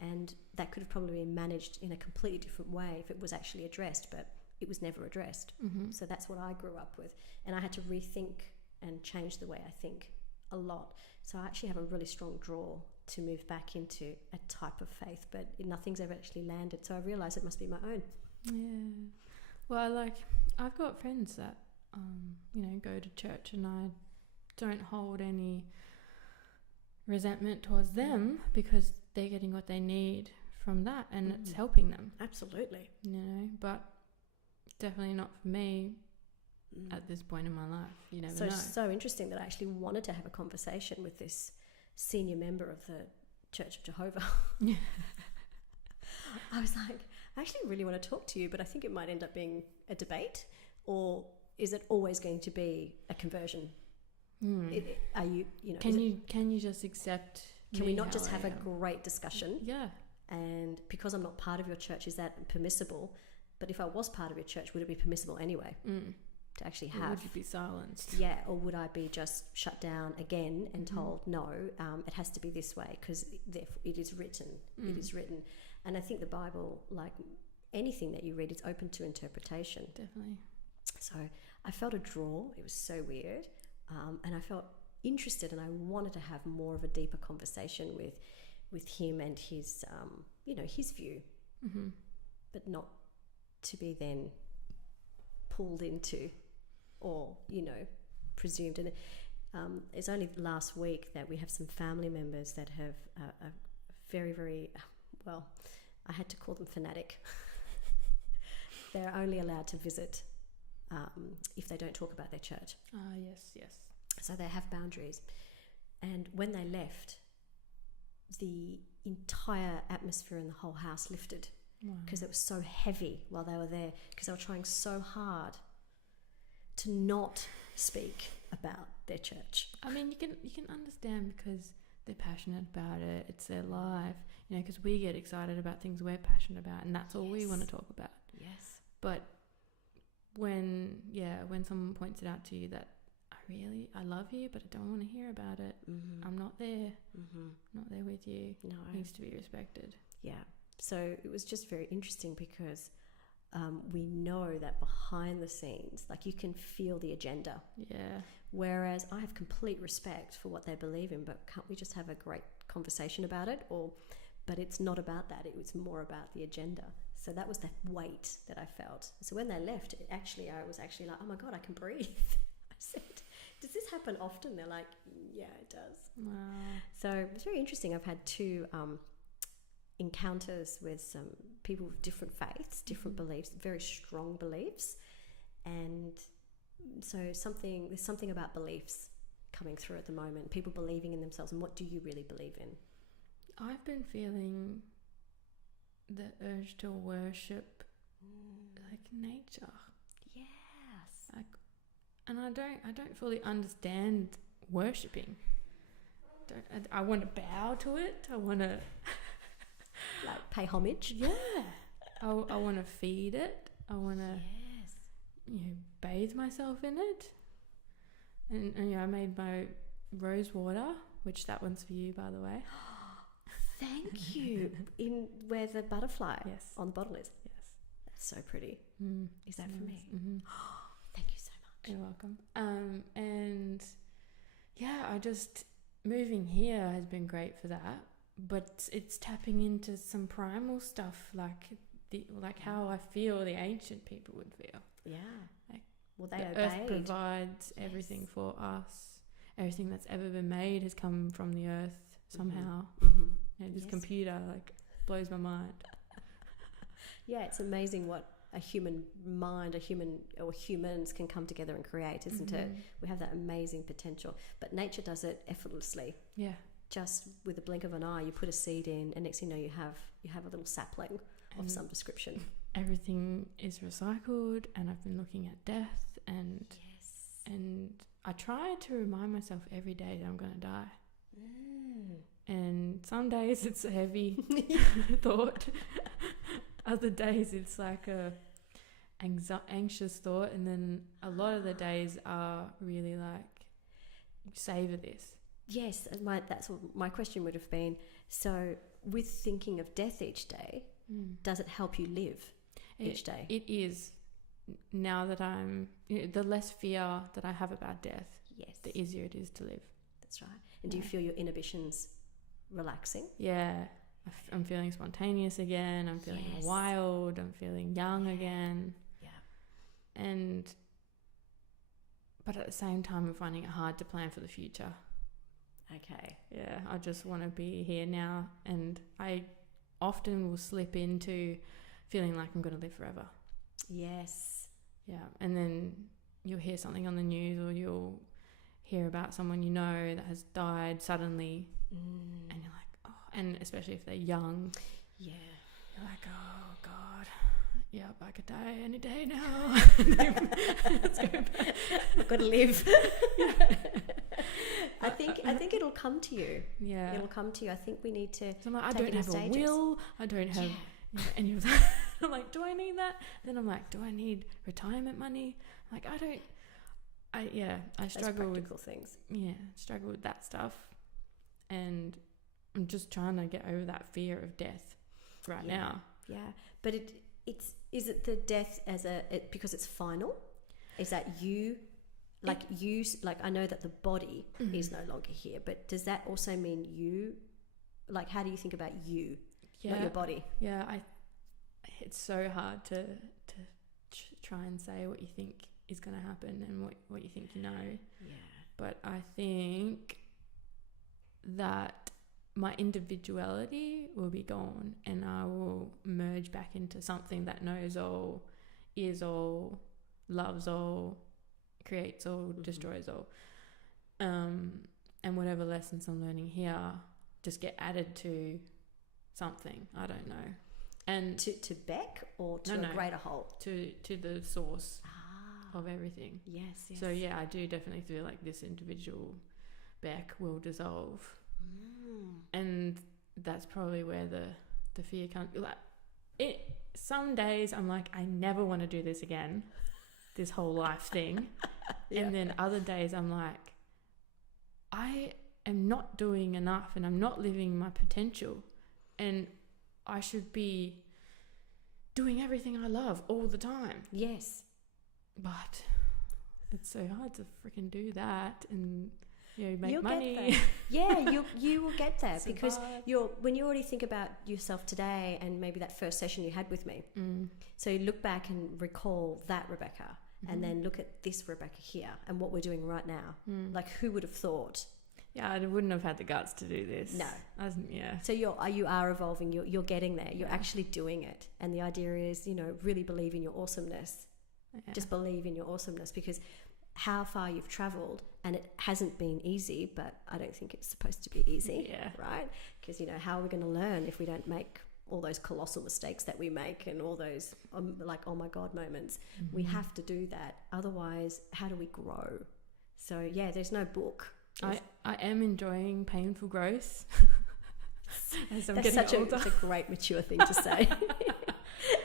and that could have probably been managed in a completely different way if it was actually addressed, but it was never addressed. So that's what I grew up with, and I had to rethink and change the way I think a lot. So I actually have a really strong draw to move back into a type of faith, but nothing's ever actually landed. So I realised it must be my own. Yeah. Well, like, I've got friends that, go to church, and I don't hold any resentment towards them because they're getting what they need from that, and it's helping them. Absolutely. But definitely not for me at this point in my life. You never know. So interesting that I actually wanted to have a conversation with this senior member of the Church of Jehovah. Yeah. I was like, I actually really want to talk to you, but I think it might end up being a debate, or is it always going to be a conversion? Are you, can you just accept? Can we not just have a great discussion? Yeah. And because I'm not part of your church, is that permissible? But if I was part of your church, would it be permissible anyway to actually have? Or would you be silenced? Yeah, or would I be just shut down again and told, no, it has to be this way because it is written. It is written. And I think the Bible, like anything that you read, is open to interpretation. Definitely. So I felt a draw. It was so weird. And I felt interested, and I wanted to have more of a deeper conversation with him and his, his view, but not to be then pulled into or, presumed. And it's only last week that we have some family members that have a very, very, well, I had to call them fanatic. They're only allowed to visit if they don't talk about their church. Yes. So they have boundaries. And when they left, the entire atmosphere in the whole house lifted because it was so heavy while they were there, because they were trying so hard to not speak about their church. I mean, you can understand because they're passionate about it. It's their life, because we get excited about things we're passionate about, and that's all we want to talk about. Yes. But when someone points it out to you that I love you, but I don't want to hear about it. I'm not there. Not there with you. No. It needs to be respected. Yeah. So it was just very interesting because we know that behind the scenes, like, you can feel the agenda. Yeah. Whereas I have complete respect for what they believe in, but can't we just have a great conversation about it? But it's not about that. It was more about the agenda. So that was the weight that I felt. So when they left, I was actually like, oh my God, I can breathe. I said, does this happen often? They're like, yeah, it does. Wow. So it's very interesting. I've had two encounters with some people with different faiths, different beliefs, very strong beliefs. And so there's something about beliefs coming through at the moment, people believing in themselves. And what do you really believe in? I've been feeling the urge to worship like nature. Yes. And I don't fully understand worshipping. I want to bow to it. I want to like pay homage. Yeah. I want to feed it. I want to bathe myself in it. And I made my rose water, which that one's for you, by the way. Thank you. In where the butterfly on the bottle is. Yes. That's so pretty. Is that for me? Thank you so much. You're welcome. And yeah, I just moving here has been great for that. But it's tapping into some primal stuff, like how I feel the ancient people would feel. Yeah. Like they the earth obeyed. provides everything for us. Everything that's ever been made has come from the earth somehow. This computer blows my mind. Yeah, it's amazing what a human mind, humans can come together and create, isn't it? We have that amazing potential. But nature does it effortlessly. Yeah. Just with the blink of an eye, you put a seed in, and next thing you know, you have a little sapling of some description. Everything is recycled, and I've been looking at death, and I try to remind myself every day that I'm going to die. And some days it's a heavy thought. Other days it's like a anxious thought, and then a lot of the days are really like, savor this. Yes, that's what my question would have been. So with thinking of death each day, does it help you live each day? It is. Now that the less fear that I have about death, yes, the easier it is to live. That's right. And do you feel your inhibitions relaxing? Yeah. I'm feeling spontaneous again. I'm feeling wild. I'm feeling young again. Yeah. But at the same time, I'm finding it hard to plan for the future. Okay. Yeah, I just want to be here now. And I often will slip into feeling like I'm going to live forever. Yes. Yeah. And then you'll hear something on the news, or you'll hear about someone you know that has died suddenly. And you're like, oh, and especially if they're young. Yeah. You're like, oh, God. Yep, I could die any day now. Let's go back. I've got to live. I think it'll come to you. Yeah. It'll come to you. I think we need to. So I'm like, I don't have a will. I don't have any of that. I'm like, do I need that? Then I'm like, do I need retirement money? Like, I struggle with practical things. Yeah, struggle with that stuff. And I'm just trying to get over that fear of death right now. Yeah. But is it the death because it's final? Is that you? Like I know that the body is no longer here, but does that also mean you? Like, how do you think about you, not your body? Yeah, it's so hard to try and say what you think is going to happen and what you think you know. Yeah. But I think that my individuality will be gone, and I will merge back into something that knows all, is all, loves all, creates all, destroys all. And whatever lessons I'm learning here just get added to something. I don't know. And to Beck or to a greater whole? To the source of everything. Yes. So yeah, I do definitely feel like this individual Beck will dissolve. And that's probably where the fear comes. Like, some days I'm like, I never want to do this again, this whole life thing. And then other days I'm like, I am not doing enough and I'm not living my potential, and I should be doing everything I love all the time. Yes. But it's so hard to freaking do that and make You'll money. Yeah, you will get there because when you already think about yourself today and maybe that first session you had with me. So you look back and recall that Rebecca, and then look at this Rebecca here and what we're doing right now. Like, who would have thought? Yeah, I wouldn't have had the guts to do this. No. Yeah. So you are evolving. You're getting there. You're actually doing it. And the idea is, really believe in your awesomeness. Yeah. Just believe in your awesomeness, because how far you've traveled, and it hasn't been easy, but I don't think it's supposed to be easy. Yeah. Right? Because, how are we going to learn if we don't make all those colossal mistakes that we make and all those like, oh my God moments? We have to do that. Otherwise, how do we grow? So yeah, there's no book. I am enjoying painful growth. As I'm That's getting older. such a great mature thing to say.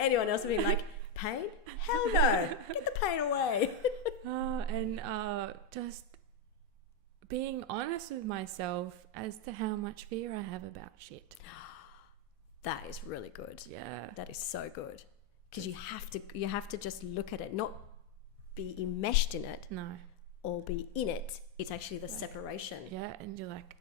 Anyone else would be like, pain? Hell no. Get the pain away. And just being honest with myself as to how much fear I have about shit. That is really good. Yeah. That is so good. Because you have to just look at it, not be enmeshed in it. No. Or be in it. It's actually the separation. Yeah, and you're like,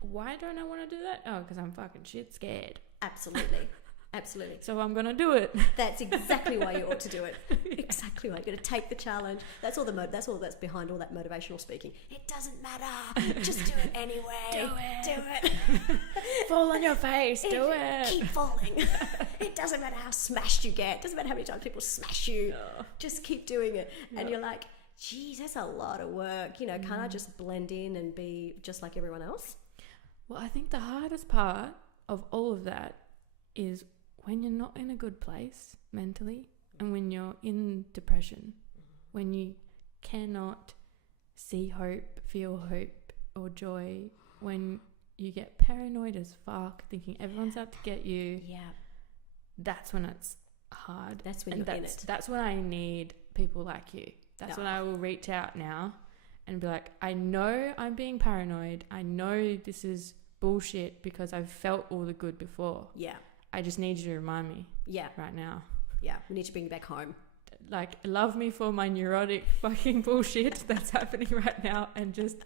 why don't I want to do that? Oh, because I'm fucking shit scared. Absolutely. Absolutely. So I'm going to do it. That's exactly why you ought to do it. Exactly why. You're going to take the challenge. That's all that's behind all that motivational speaking. It doesn't matter. Just do it anyway. Do it. Fall on your face. Do it. Keep falling. It doesn't matter how smashed you get. It doesn't matter how many times people smash you. Just keep doing it. And you're like, geez, that's a lot of work. Can't I just blend in and be just like everyone else? Well, I think the hardest part of all of that is when you're not in a good place mentally, and when you're in depression, when you cannot see hope, feel hope or joy, when you get paranoid as fuck, thinking everyone's out to get you. Yeah. That's when it's hard. That's when you're in it. That's when I need people like you. That's when I will reach out now and be like, I know I'm being paranoid. I know this is bullshit because I've felt all the good before. Yeah. I just need you to remind me. Yeah. Right now. Yeah. We need to bring you back home. Like, love me for my neurotic fucking bullshit that's happening right now, and just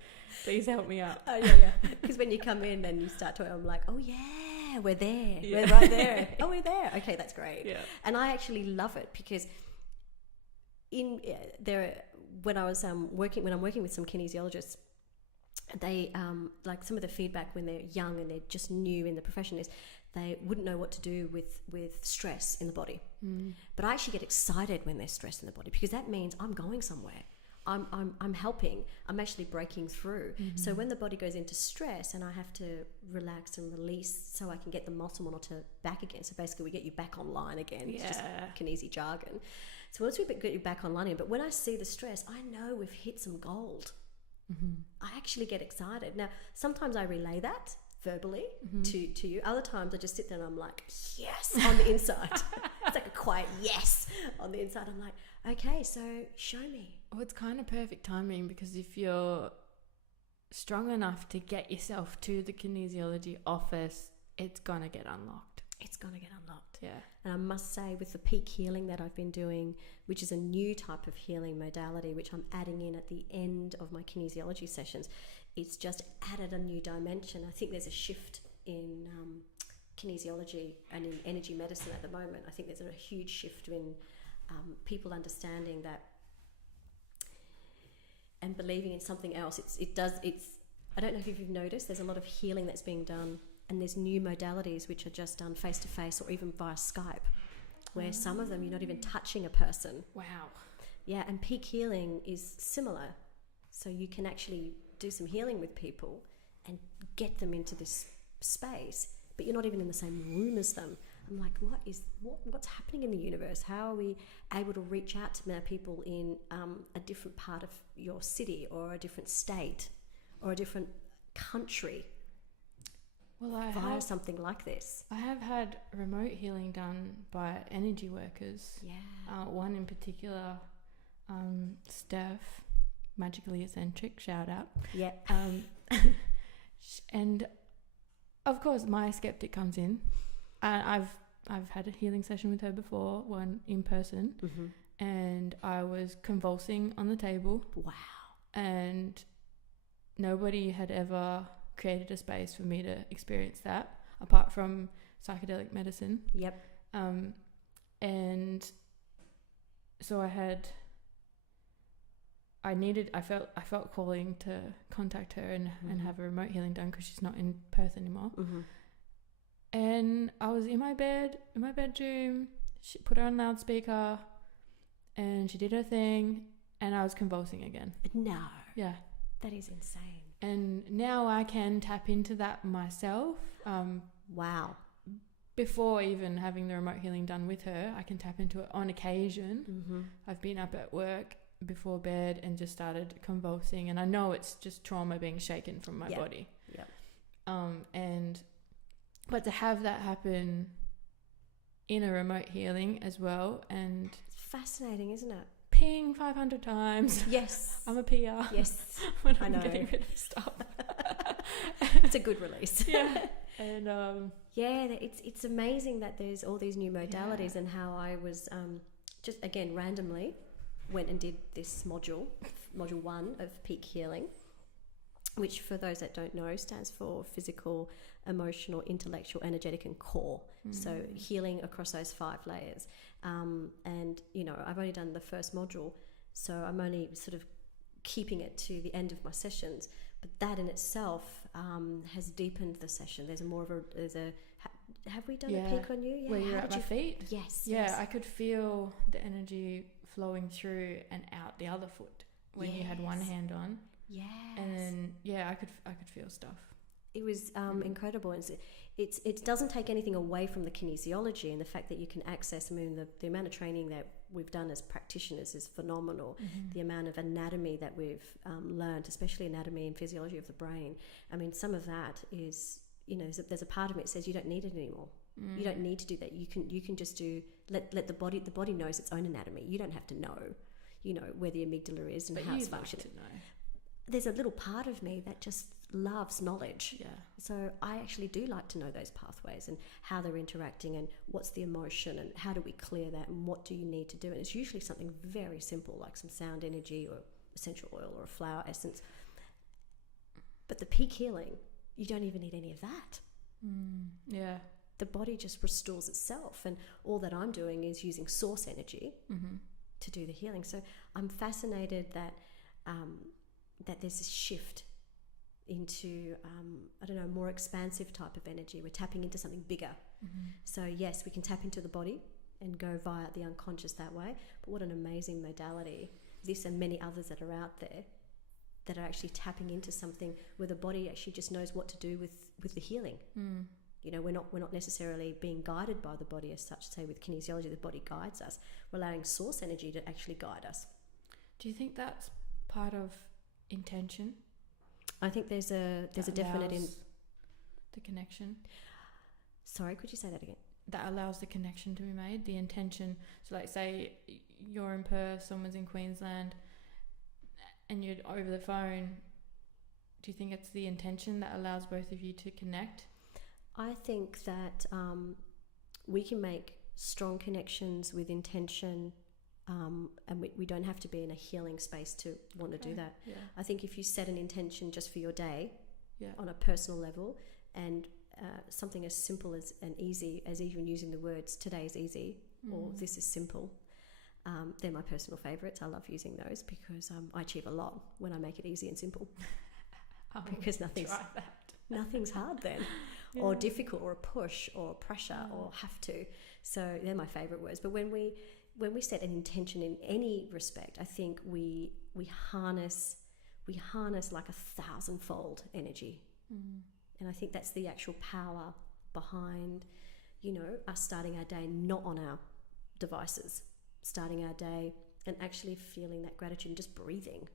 please help me out. Oh, yeah. Because when you come in and you start talking, I'm like, oh, yeah, we're there. Yeah. We're right there. Oh, we're there. Okay, that's great. Yeah. And I actually love it because when I'm working with some kinesiologists, they like some of the feedback when they're young and they're just new in the profession is they wouldn't know what to do with stress in the body. But I actually get excited when there's stress in the body because that means I'm going somewhere. I'm helping. I'm actually breaking through. So when the body goes into stress and I have to relax and release so I can get the muscle monitor back again. So basically we get you back online again. It's just kinesi jargon. So once we get you back online again, but when I see the stress, I know we've hit some gold. I actually get excited. Now, sometimes I relay that verbally to you. Other times I just sit there and I'm like, yes, on the inside. It's like a quiet yes on the inside. I'm like, okay, so show me. Well, it's kind of perfect timing because if you're strong enough to get yourself to the kinesiology office, it's going to get unlocked. It's going to get unlocked. Yeah. And I must say, with the peak healing that I've been doing, which is a new type of healing modality, which I'm adding in at the end of my kinesiology sessions, it's just added a new dimension. I think there's a shift in kinesiology and in energy medicine at the moment. I think there's a huge shift in people understanding that and believing in something else. I don't know if you've noticed, there's a lot of healing that's being done, and there's new modalities which are just done face-to-face or even via Skype, where some of them you're not even touching a person. Wow. Yeah, and peak healing is similar. So you can actually do some healing with people and get them into this space, but you're not even in the same room as them. I'm like, what's happening in the universe? How are we able to reach out to more people in a different part of your city or a different state or a different country? Well, via something like this. I have had remote healing done by energy workers. Yeah. One in particular, Steph, Magically Eccentric, shout out. Yeah. And of course, my skeptic comes in. I've had a healing session with her before, one in person, and I was convulsing on the table. Wow. And nobody had ever created a space for me to experience that apart from psychedelic medicine. Yep. And so I felt calling to contact her and have a remote healing done because she's not in Perth anymore. And I was in my bedroom. She put her on loudspeaker and she did her thing and I was convulsing again. No. Yeah. That is insane. And now I can tap into that myself. Wow. Before even having the remote healing done with her, I can tap into it on occasion. I've been up at work before bed and just started convulsing, and I know it's just trauma being shaken from my body. But to have that happen in a remote healing as well, and it's fascinating, isn't it? Ping 500 times. Yes. I'm a PR. Yes. When I'm getting rid of stuff. It's a good release. Yeah. And it's amazing that there's all these new modalities and how I was just again randomly went and did this module 1 of peak healing, which for those that don't know stands for physical, emotional, intellectual, energetic and core. So healing across those 5 layers. And I've only done the first module, so I'm only sort of keeping it to the end of my sessions, but that in itself has deepened the session. Have we done a peak on you? Where you're at my feet? Yes. Yeah, I could feel the energy flowing through and out the other foot when you had one hand on. Yes. And then I could feel stuff. It was incredible. It doesn't take anything away from the kinesiology and the fact that you can access. I mean, the amount of training that we've done as practitioners is phenomenal. The amount of anatomy that we've learned, especially anatomy and physiology of the brain. I mean, some of that is, there's a part of it that says you don't need it anymore. You don't need to do that. You can just let the body knows its own anatomy. You don't have to know, where the amygdala is and how it's functioning. there's a little part of me that just loves knowledge. Yeah. So I actually do like to know those pathways and how they're interacting and what's the emotion and how do we clear that and what do you need to do. And it's usually something very simple like some sound energy or essential oil or a flower essence. But the peak healing, you don't even need any of that. Yeah. The body just restores itself, and all that I'm doing is using source energy to do the healing. So I'm fascinated that that there's this shift into I don't know, more expansive type of energy. We're tapping into something bigger. So yes, we can tap into the body and go via the unconscious that way, but what an amazing modality, this and many others that are out there that are actually tapping into something where the body actually just knows what to do with the healing. You know, we're not necessarily being guided by the body as such. Say with kinesiology, the body guides us. We're allowing source energy to actually guide us. Do you think that's part of intention? I think there's a definite the connection. Sorry, could you say that again? That allows the connection to be made, the intention. So like say you're in Perth, someone's in Queensland, and you're over the phone. Do you think it's the intention that allows both of you to connect? I think that we can make strong connections with intention, and we don't have to be in a healing space to want to do that. Yeah. I think if you set an intention just for your day on a personal level, and something as simple as and easy as even using the words "today is easy" or "this is simple," they're my personal favourites. I love using those because I achieve a lot when I make it easy and simple. Because nothing's hard then. Yeah. Or difficult or a push or pressure or have to. So they're my favourite words. But when we set an intention in any respect, I think we harness like 1,000-fold energy. And I think that's the actual power behind, you know, us starting our day not on our devices, starting our day and actually feeling that gratitude and just breathing.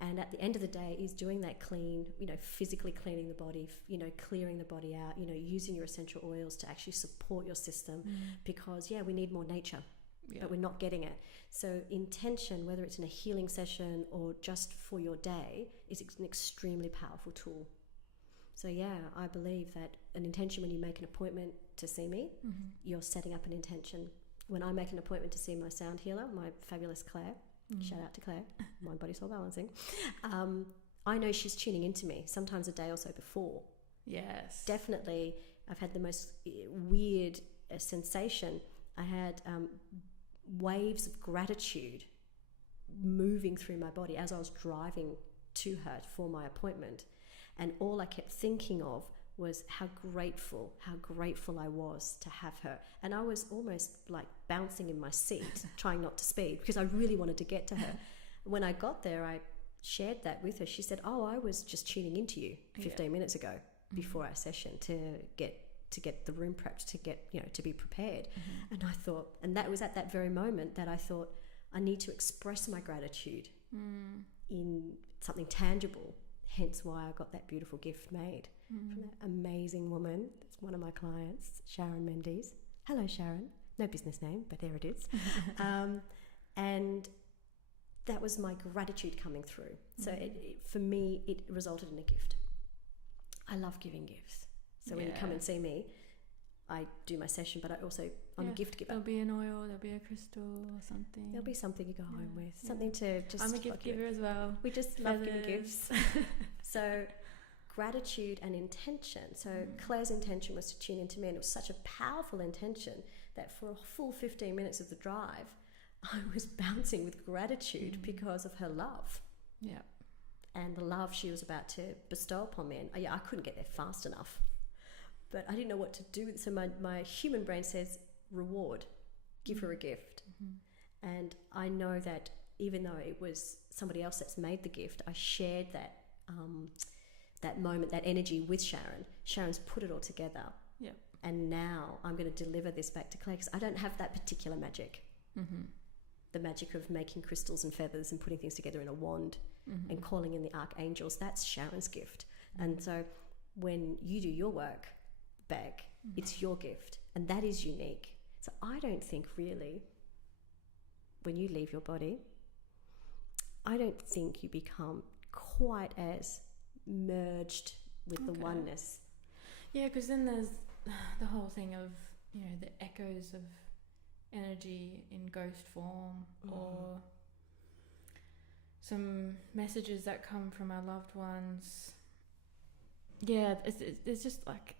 And at the end of the day is doing that clean, you know, physically cleaning the body, you know, clearing the body out, you know, using your essential oils to actually support your system because, we need more nature, but we're not getting it. So intention, whether it's in a healing session or just for your day, is an extremely powerful tool. So, I believe that an intention when you make an appointment to see me, you're setting up an intention. When I make an appointment to see my sound healer, my fabulous Clare, shout out to Clare, Mind, Body, Soul Balancing. I know she's tuning into me sometimes a day or so before. Yes. Definitely, I've had the most weird sensation. I had waves of gratitude moving through my body as I was driving to her for my appointment. And all I kept thinking of was how grateful I was to have her. And I was almost like bouncing in my seat, trying not to speed because I really wanted to get to her. When I got there, I shared that with her. She said, I was just tuning into you 15 minutes ago before our session to get the room prepped, to get, you know, to be prepared. And I thought, and that was at that very moment that I thought, I need to express my gratitude in something tangible. Hence why I got that beautiful gift made from that amazing woman. It's one of my clients, Sharon Mendes. Hello, Sharon. No business name, but there it is. And that was my gratitude coming through. So for me, it resulted in a gift. I love giving gifts. So when you come and see me, I do my session, but I'm a gift giver. There'll be an oil, there'll be a crystal or something. There'll be something you go home with, something to just... I'm a gift giver as well. We just love giving gifts. So gratitude and intention. So Claire's intention was to tune into me, and it was such a powerful intention that for a full 15 minutes of the drive, I was bouncing with gratitude because of her love. Yeah. And the love she was about to bestow upon me. And I couldn't get there fast enough. But I didn't know what to do with it. So my human brain says, reward, give her a gift. And I know that even though it was somebody else that's made the gift, I shared that that moment, that energy with Sharon. Sharon's put it all together. Yep. And now I'm going to deliver this back to Claire because I don't have that particular magic. The magic of making crystals and feathers and putting things together in a wand and calling in the archangels. That's Sharon's gift. And so when you do your work back, it's your gift, and that is unique. So I don't think really when you leave your body, I don't think you become quite as merged with the oneness. Yeah, because then there's the whole thing of, the echoes of energy in ghost form, or some messages that come from our loved ones. Yeah, it's just like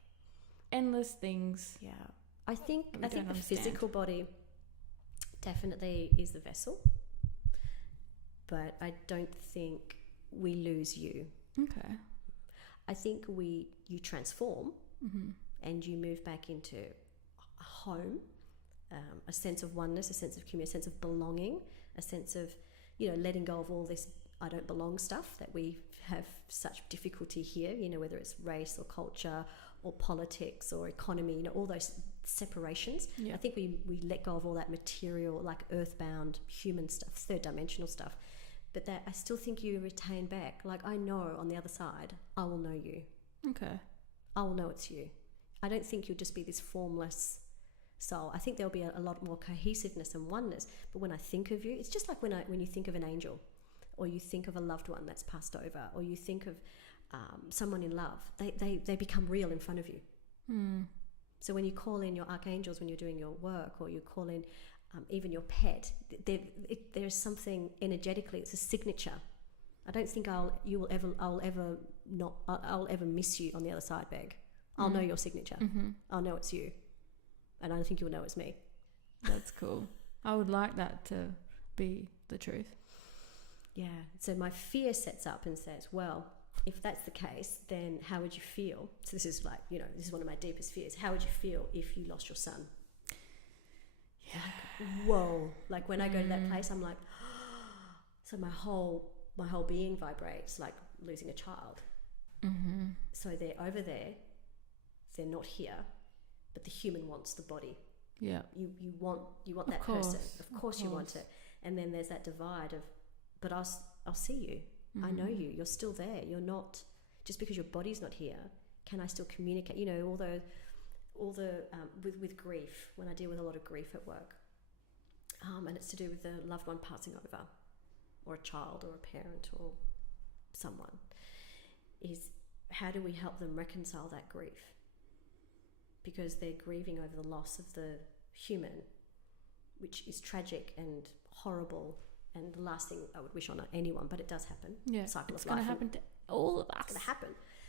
endless things. Yeah, I think the understand. physical body definitely is the vessel, but I don't think we lose you. Okay. I think you transform and you move back into a home, a sense of oneness, a sense of community, a sense of belonging, a sense of, letting go of all this I don't belong stuff that we have such difficulty here, whether it's race or culture or politics or economy, all those separations. I think we let go of all that material, like earthbound human stuff, third dimensional stuff, but that I still think you retain back. Like, I know on the other side, I will know you. Okay. I will know it's you. I don't think you'll just be this formless soul. I think there'll be a lot more cohesiveness and oneness. But when I think of you, it's just like when you think of an angel, or you think of a loved one that's passed over, or you think of someone in love, they become real in front of you. So when you call in your archangels when you're doing your work, or you call in even your pet, there's something energetically, it's a signature. I don't think I'll ever miss you on the other side, Beg. I'll know your signature. I'll know it's you, and I don't think you'll know it's me. That's cool. I would like that to be the truth. Yeah. So my fear sets up and says, well, if that's the case, then how would you feel? So this is like, this is one of my deepest fears. How would you feel if you lost your son? Yeah. Like, whoa. Like when I go to that place, I'm like, so my whole being vibrates like losing a child. So they're over there, they're not here, but the human wants the body. Yeah. You want that person. Of course you want it. And then there's that divide of, but I'll see you. I know you. You're still there. You're not, just because your body's not here, can I still communicate? All the with grief, when I deal with a lot of grief at work, and it's to do with the loved one passing over, or a child or a parent or someone, is how do we help them reconcile that grief? Because they're grieving over the loss of the human, which is tragic and horrible, and the last thing I would wish on anyone, but it does happen. Yeah, cycle it's of life. It's going to happen to all of us. It's going to happen.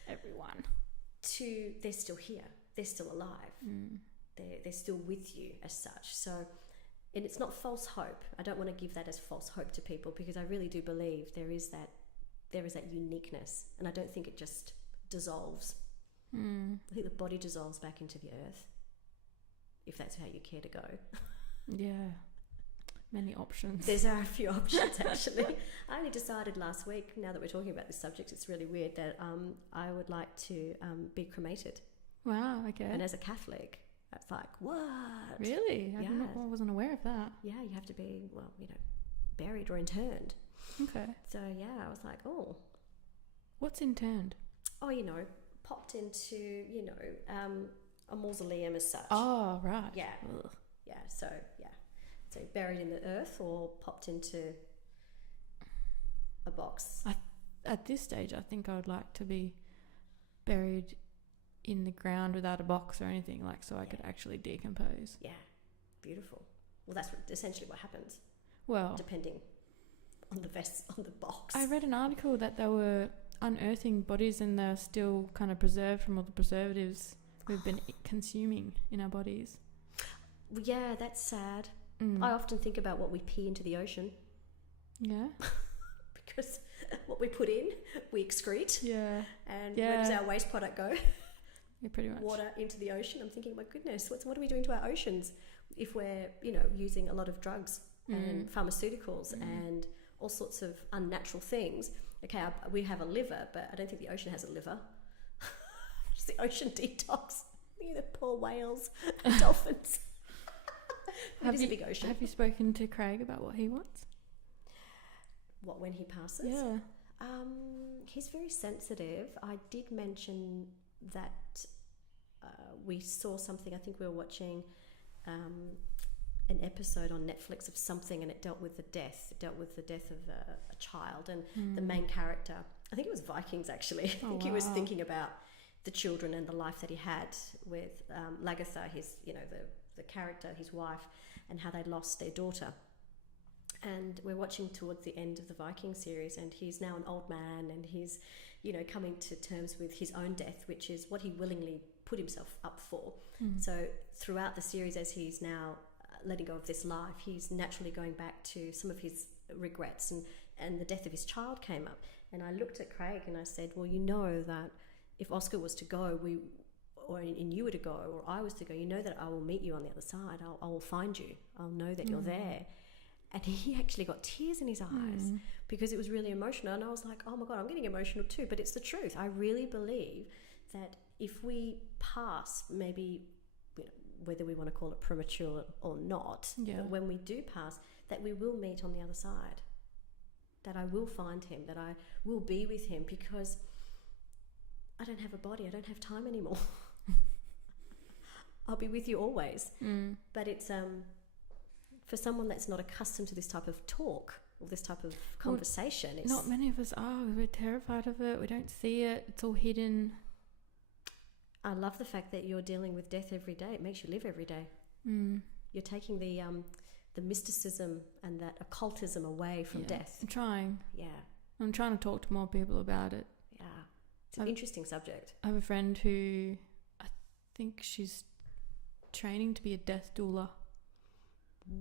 Everyone. They're still here. They're still alive. They're still with you as such. So, and it's not false hope. I don't want to give that as false hope to people, because I really do believe there is that uniqueness, and I don't think it just dissolves. I think the body dissolves back into the earth, if that's how you care to go. Yeah. Many options. There are a few options, actually. I only decided last week, now that we're talking about this subject, it's really weird, that I would like to be cremated. Wow, okay. And as a Catholic, it's like, what? Really? Yeah. I wasn't aware of that. Yeah, you have to be, buried or interned. Okay. So, yeah, I was like, oh. What's interned? Oh, popped into, a mausoleum as such. Oh, right. Yeah. Ugh. Yeah, so, yeah. So buried in the earth or popped into a box. At this stage, I think I would like to be buried in the ground without a box or anything, so I could actually decompose. Yeah, beautiful. Well, that's essentially what happens. Well, depending on the box. I read an article that they were unearthing bodies, and they're still kind of preserved from all the preservatives we've been consuming in our bodies. Well, yeah, that's sad. I often think about what we pee into the ocean. Yeah. Because what we put in, we excrete. Yeah. And where does our waste product go? Yeah, pretty much. Water into the ocean. I'm thinking, my goodness, what are we doing to our oceans if we're, using a lot of drugs and pharmaceuticals and all sorts of unnatural things? Okay, we have a liver, but I don't think the ocean has a liver. Just the ocean detox. The poor whales and dolphins. It is a big ocean. Have you spoken to Craig about what he wants? What, when he passes? Yeah. He's very sensitive. I did mention that we saw something. I think we were watching an episode on Netflix of something, and it dealt with the death. It dealt with the death of a child, and the main character I think it was Vikings actually. I Oh, think he was wow. thinking about the children and the life that he had with Lagatha, his, the character, his wife, and how they'd lost their daughter. And we're watching towards the end of the Viking series, and he's now an old man, and he's, coming to terms with his own death, which is what he willingly put himself up for. So throughout the series, as he's now letting go of this life, he's naturally going back to some of his regrets, and the death of his child came up. And I looked at Craig and I said, well, that if Oscar was to go, and you were to go, or I was to go, that I will meet you on the other side. I will find you. I'll know that you're there. And he actually got tears in his eyes because it was really emotional. And I was like, oh my God, I'm getting emotional too. But it's the truth. I really believe that if we pass, maybe, whether we want to call it premature or not, but when we do pass, that we will meet on the other side, that I will find him, that I will be with him, because I don't have a body. I don't have time anymore. I'll be with you always. But it's for someone that's not accustomed to this type of talk or this type of conversation. It's not many of us are. We're terrified of it. We don't see it. It's all hidden. I love the fact that you're dealing with death every day. It makes you live every day. You're taking the mysticism and that occultism away from death. I'm trying. Yeah. I'm trying to talk to more people about it. Yeah. It's an interesting subject. I have a friend who I think she's training to be a death doula.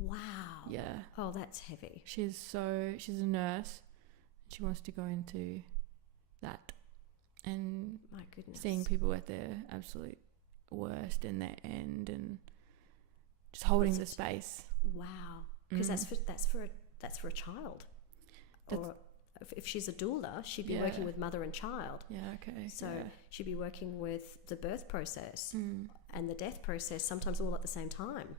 Wow. Yeah. Oh, that's heavy. She's a nurse. She wants to go into that. And my goodness, seeing people at their absolute worst and their end, and just holding the space. Wow, because that's for a child. Or if she's a doula, she'd be working with mother and child. Yeah, okay. So she'd be working with the birth process and the death process, sometimes all at the same time.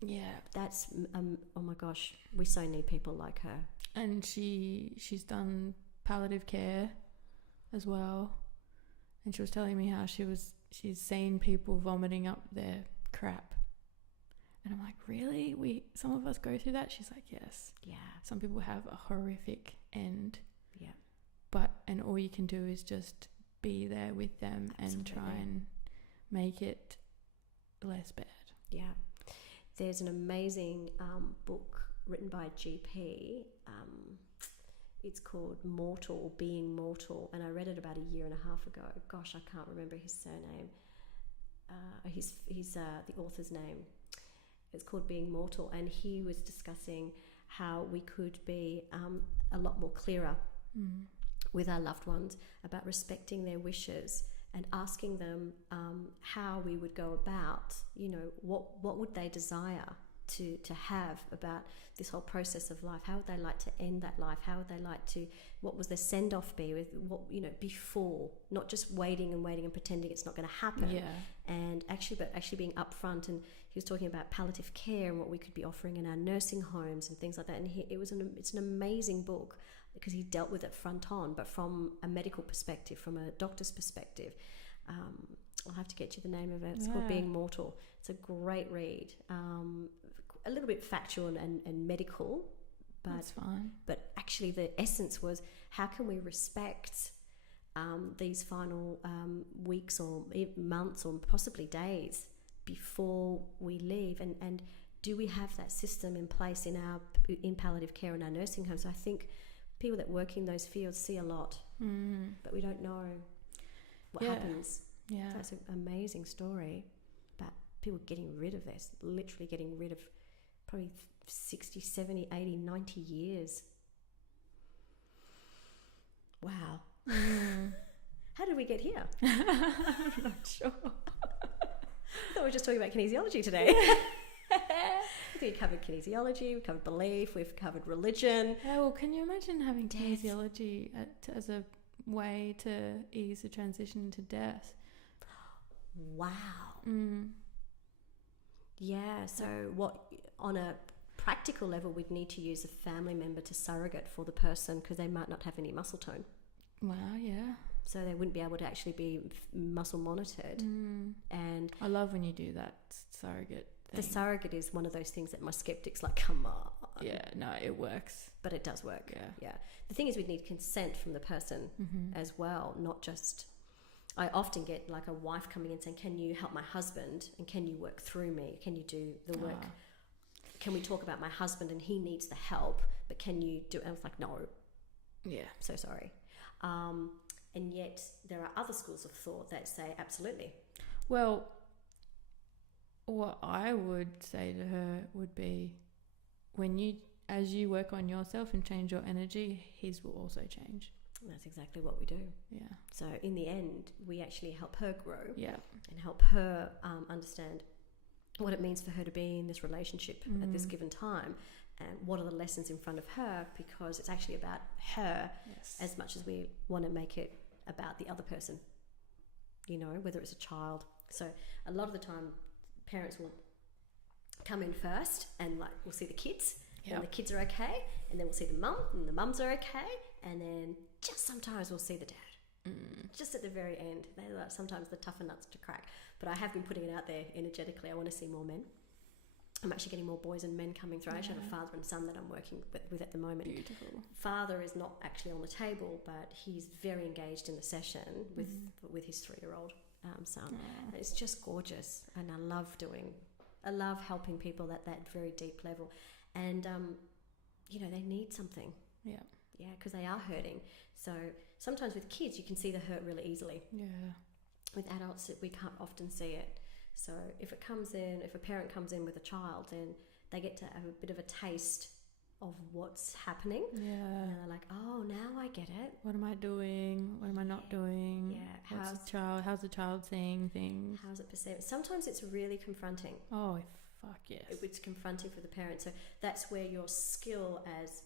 Yeah, that's oh my gosh, we so need people like her. And she's done palliative care as well, and she was telling me how she's seen people vomiting up their crap, and I'm like, really? Some of us go through that? She's like, yes. Yeah. Some people have a horrific end. Yeah. And all you can do is just be there with them. Absolutely. And try and make it less bad. Yeah. There's an amazing book written by a GP. It's called Mortal, Being Mortal, and I read it about a year and a half ago. Gosh, I can't remember his surname. The author's name. It's called Being Mortal, and he was discussing how we could be a lot more clearer with our loved ones about respecting their wishes and asking them how we would go about, what would they desire to have about this whole process of life? How would they like to end that life? How would they like to, what was their send-off be with what, before, not just waiting and pretending it's not going to happen. Yeah. And actually being upfront. And he was talking about palliative care and what we could be offering in our nursing homes and things like that. And it's an amazing book because he dealt with it front on, but from a medical perspective, from a doctor's perspective. I'll have to get you the name of it. It's called Being Mortal. It's a great read. A little bit factual and medical, but that's fine. But actually, the essence was, how can we respect these final weeks or months or possibly days before we leave, and do we have that system in place in palliative care in our nursing homes? So I think people that work in those fields see a lot, but we don't know what happens. Yeah, so that's an amazing story about people getting rid of this, literally getting rid of probably 60, 70, 80, 90 years. Wow. How did we get here? I'm not sure. I thought we were just talking about kinesiology today. I think we covered kinesiology, we covered belief, we've covered religion. Yeah, well, can you imagine having kinesiology as a way to ease the transition into death? Wow. Yeah, so what, on a practical level, we'd need to use a family member to surrogate for the person because they might not have any muscle tone. Wow, yeah. So they wouldn't be able to actually be muscle monitored. And I love when you do that, surrogate The surrogate is one of those things that my skeptics like, come on. Yeah, no, it works. But it does work. Yeah. The thing is, we need consent from the person as well, not just... I often get like a wife coming in saying, can you help my husband and can you work through me? Can you do the work? Can we talk about my husband and he needs the help, but can you do it? And I was like, no. Yeah. So sorry. And yet there are other schools of thought that say absolutely. Well, what I would say to her would be, as you work on yourself and change your energy, his will also change. That's exactly what we do. Yeah. So in the end, we actually help her grow. Yeah. And help her understand what it means for her to be in this relationship at this given time, and what are the lessons in front of her, because it's actually about her as much as we want to make it about the other person, whether it's a child. So a lot of the time parents will come in first and like we'll see the kids and the kids are okay, and then we'll see the mum and the mums are okay, and then just sometimes we'll see the dad just at the very end. They're like sometimes the tougher nuts to crack, but I have been putting it out there energetically. I want to see more men. I'm actually getting more boys and men coming through. I actually have a father and son that I'm working with at the moment. Beautiful. Father is not actually on the table, but he's very engaged in the session with his 3-year-old son. And it's just gorgeous, and I love helping people at that very deep level. And they need something. Yeah, because they are hurting. So sometimes with kids you can see the hurt really easily. Yeah. With adults we can't often see it. So if a parent comes in with a child, then they get to have a bit of a taste of what's happening. Yeah. And they're like, oh, now I get it. What am I doing? What am I not doing? Yeah. How's the child seeing things? How's it perceived? Sometimes it's really confronting. Oh, fuck yes. It's confronting for the parent. So that's where your skill as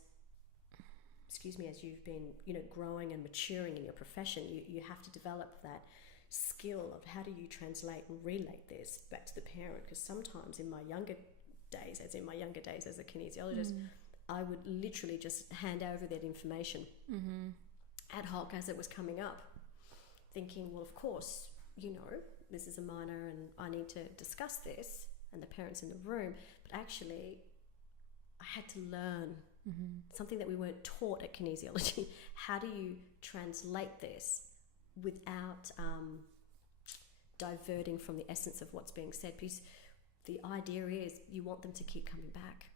you've been, growing and maturing in your profession, you have to develop that skill of how do you translate and relate this back to the parent. Because sometimes in my younger days as a kinesiologist, I would literally just hand over that information ad hoc as it was coming up, thinking, well, of course, this is a minor and I need to discuss this, and the parents in the room. But actually, I had to learn something that we weren't taught at kinesiology. How do you translate this without diverting from the essence of what's being said? Because the idea is you want them to keep coming back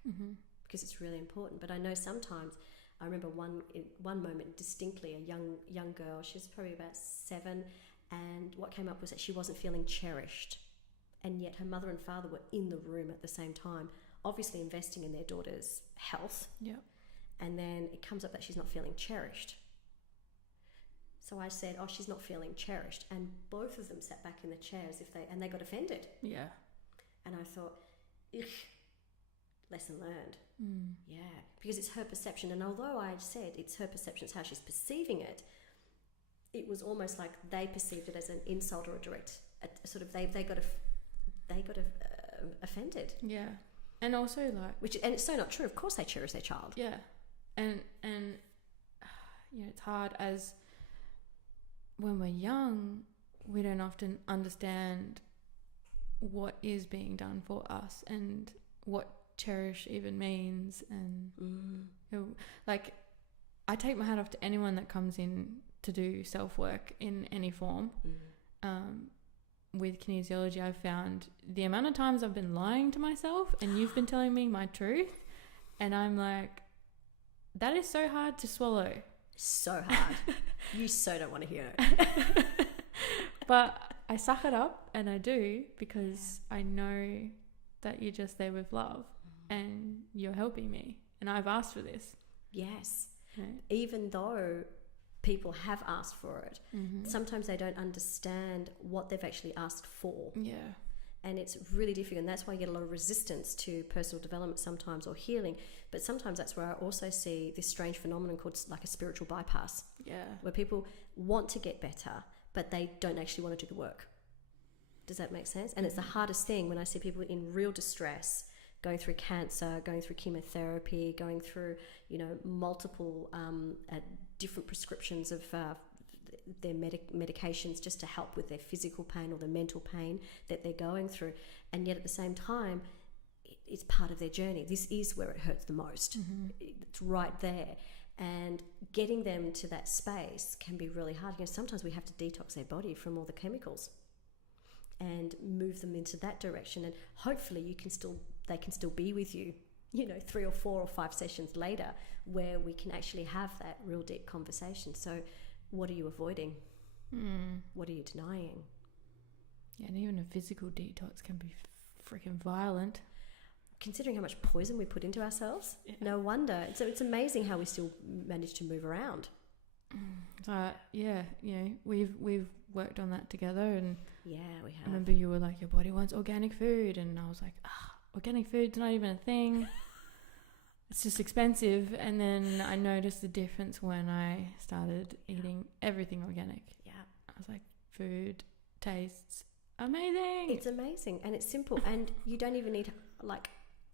because it's really important. But I know sometimes, I remember one moment distinctly, a young girl, she was probably about 7, and what came up was that she wasn't feeling cherished, and yet her mother and father were in the room at the same time, obviously investing in their daughter's health. Yeah. And then it comes up that she's not feeling cherished. So I said, oh, she's not feeling cherished. And both of them sat back in the chairs and they got offended. Yeah. And I thought, lesson learned. Yeah. Because it's her perception. And although I said it's her perception, it's how she's perceiving it, it was almost like they perceived it as an insult or a direct, they got offended. Yeah. And also and it's so not true. Of course they cherish their child. Yeah. And it's hard as when we're young, we don't often understand what is being done for us and what cherish even means. And I take my hat off to anyone that comes in to do self-work in any form. With kinesiology, I've found the amount of times I've been lying to myself and you've been telling me my truth, and I'm like, that is so hard to swallow. So hard. You so don't want to hear it. But I suck it up, and I do, because I know that you're just there with love and you're helping me, and I've asked for this. Yes. Right. Even though people have asked for it, sometimes they don't understand what they've actually asked for. Yeah. And it's really difficult, and that's why you get a lot of resistance to personal development sometimes, or healing. But sometimes that's where I also see this strange phenomenon called like a spiritual bypass. Yeah. Where people want to get better, but they don't actually want to do the work. Does that make sense? And it's the hardest thing when I see people in real distress, going through cancer, going through chemotherapy, going through, multiple different prescriptions of their medications just to help with their physical pain or the mental pain that they're going through. And yet at the same time, it's part of their journey. This is where it hurts the most. It's right there. And getting them to that space can be really hard. Sometimes we have to detox their body from all the chemicals and move them into that direction. And hopefully they can still be with you, 3 or 4 or 5 sessions later, where we can actually have that real deep conversation. So what are you avoiding? What are you denying? Yeah, and even a physical detox can be freaking violent. Considering how much poison we put into ourselves, no wonder. So it's amazing how we still manage to move around. We've worked on that together, and yeah, we have. I remember you were like, your body wants organic food, and I was like, organic food's not even a thing. It's just expensive. And then I noticed the difference when I started eating everything organic. Yeah, I was like, food tastes amazing. It's amazing, and it's simple, and you don't even need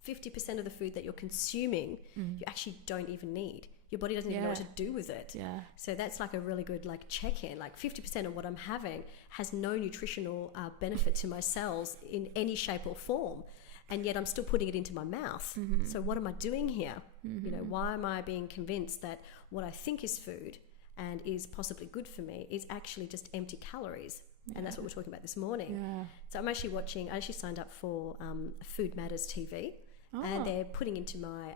50% of the food that you're consuming. You actually don't even need. Your body doesn't even know what to do with it. Yeah. So that's a really good check-in. 50% of what I'm having has no nutritional benefit to my cells in any shape or form, and yet I'm still putting it into my mouth. So what am I doing here? Why am I being convinced that what I think is food and is possibly good for me is actually just empty calories? And that's what we're talking about this morning. Yeah. So I actually signed up for Food Matters TV, and they're putting into my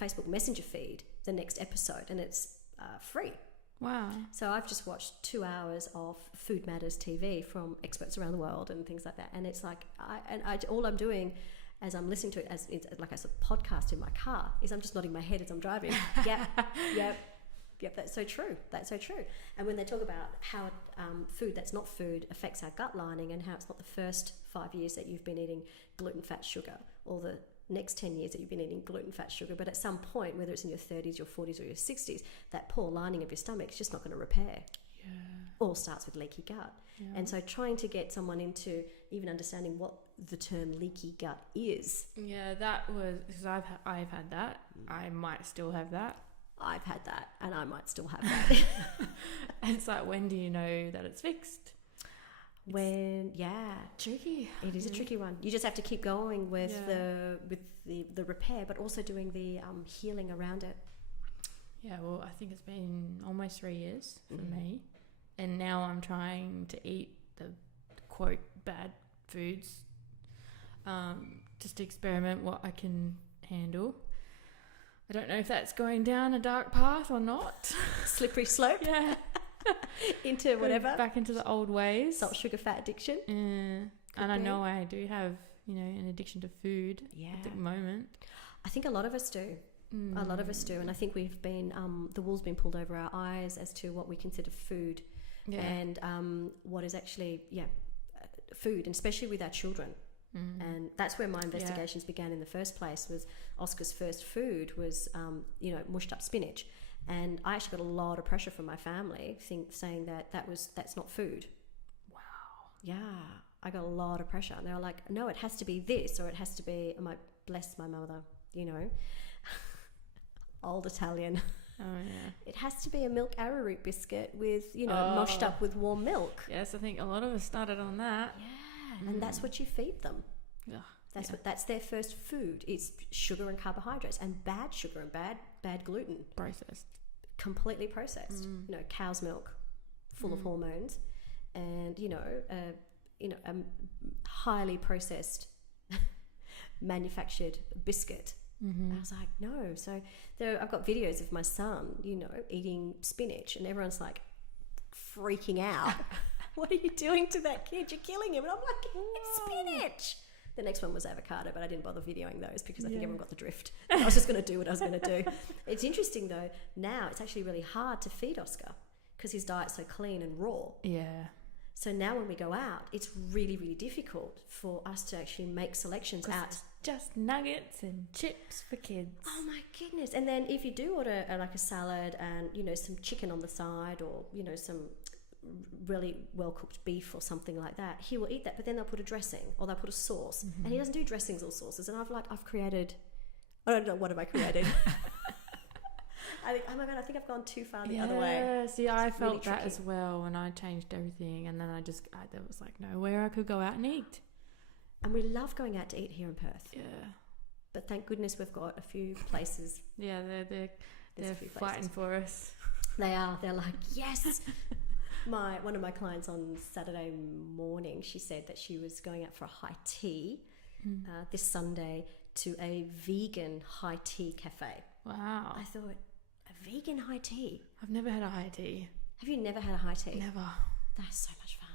Facebook Messenger feed the next episode, and it's free. Wow. So I've just watched 2 hours of Food Matters TV from experts around the world and things like that. And it's all I'm doing as I'm listening to it as a podcast in my car is I'm just nodding my head as I'm driving. Yep, that's so true. That's so true. And when they talk about how food that's not food affects our gut lining, and how it's not the first 5 years that you've been eating gluten, fat, sugar, or the next 10 years that you've been eating gluten, fat, sugar, but at some point, whether it's in your 30s, your 40s, or your 60s, that poor lining of your stomach is just not going to repair. Yeah. All starts with leaky gut. Yeah. And so trying to get someone into even understanding what the term leaky gut is. Yeah, that was, because I've had that. I might still have that. I've had that, and I might still have that. It's when do you know that it's fixed? Tricky. It is a tricky one. You just have to keep going with the repair, but also doing the healing around it. Yeah, well, I think it's been almost 3 years for me, and now I'm trying to eat the quote bad foods, just to experiment what I can handle. I don't know if that's going down a dark path or not. Slippery slope. Yeah. Into whatever. Back into the old ways. Salt, sugar, fat addiction. Yeah. And I know I do have, an addiction to food at the moment. I think a lot of us do. A lot of us do. And I think we've been, the wool's been pulled over our eyes as to what we consider food and what is actually, food, and especially with our children. And that's where my investigations began in the first place. Was Oscar's first food was mushed up spinach, and I actually got a lot of pressure from my family saying that's not food. Wow. Yeah, I got a lot of pressure, and they were like, no, it has to be this, or it has to be, bless my mother, old Italian. Oh yeah. It has to be a milk arrowroot biscuit with moshed up with warm milk. Yes, I think a lot of us started on that. Yeah. And that's what you feed them. That's their first food. It's sugar and carbohydrates, and bad sugar and bad gluten. Processed. Completely processed. Cow's milk, full of hormones, and a highly processed, manufactured biscuit. I was like, no. So I've got videos of my son, eating spinach, and everyone's like freaking out. What are you doing to that kid? You're killing him. And I'm like, it's spinach. The next one was avocado, but I didn't bother videoing those because I think everyone got the drift. I was just going to do what I was going to do. It's interesting, though. Now it's actually really hard to feed Oscar because his diet's so clean and raw. Yeah. So now when we go out, it's really, really difficult for us to actually make selections out. Just nuggets and chips for kids. Oh my goodness. And then if you do order a salad and, some chicken on the side, or, some really well-cooked beef or something like that, he will eat that, but then they'll put a dressing or they'll put a sauce, and he doesn't do dressings or sauces. And I've created, I don't know, what have I created? I think, oh my God, I think I've gone too far the other way. Yeah, see, I felt really that as well when I changed everything, and then there was nowhere I could go out and eat. And we love going out to eat here in Perth. Yeah. But thank goodness we've got a few places. Yeah, they're fighting for us. They are. They're like, yes. One of my clients on Saturday morning, she said that she was going out for a high tea this Sunday to a vegan high tea cafe. Wow. I thought, a vegan high tea? I've never had a high tea. Have you never had a high tea? Never. That's so much fun.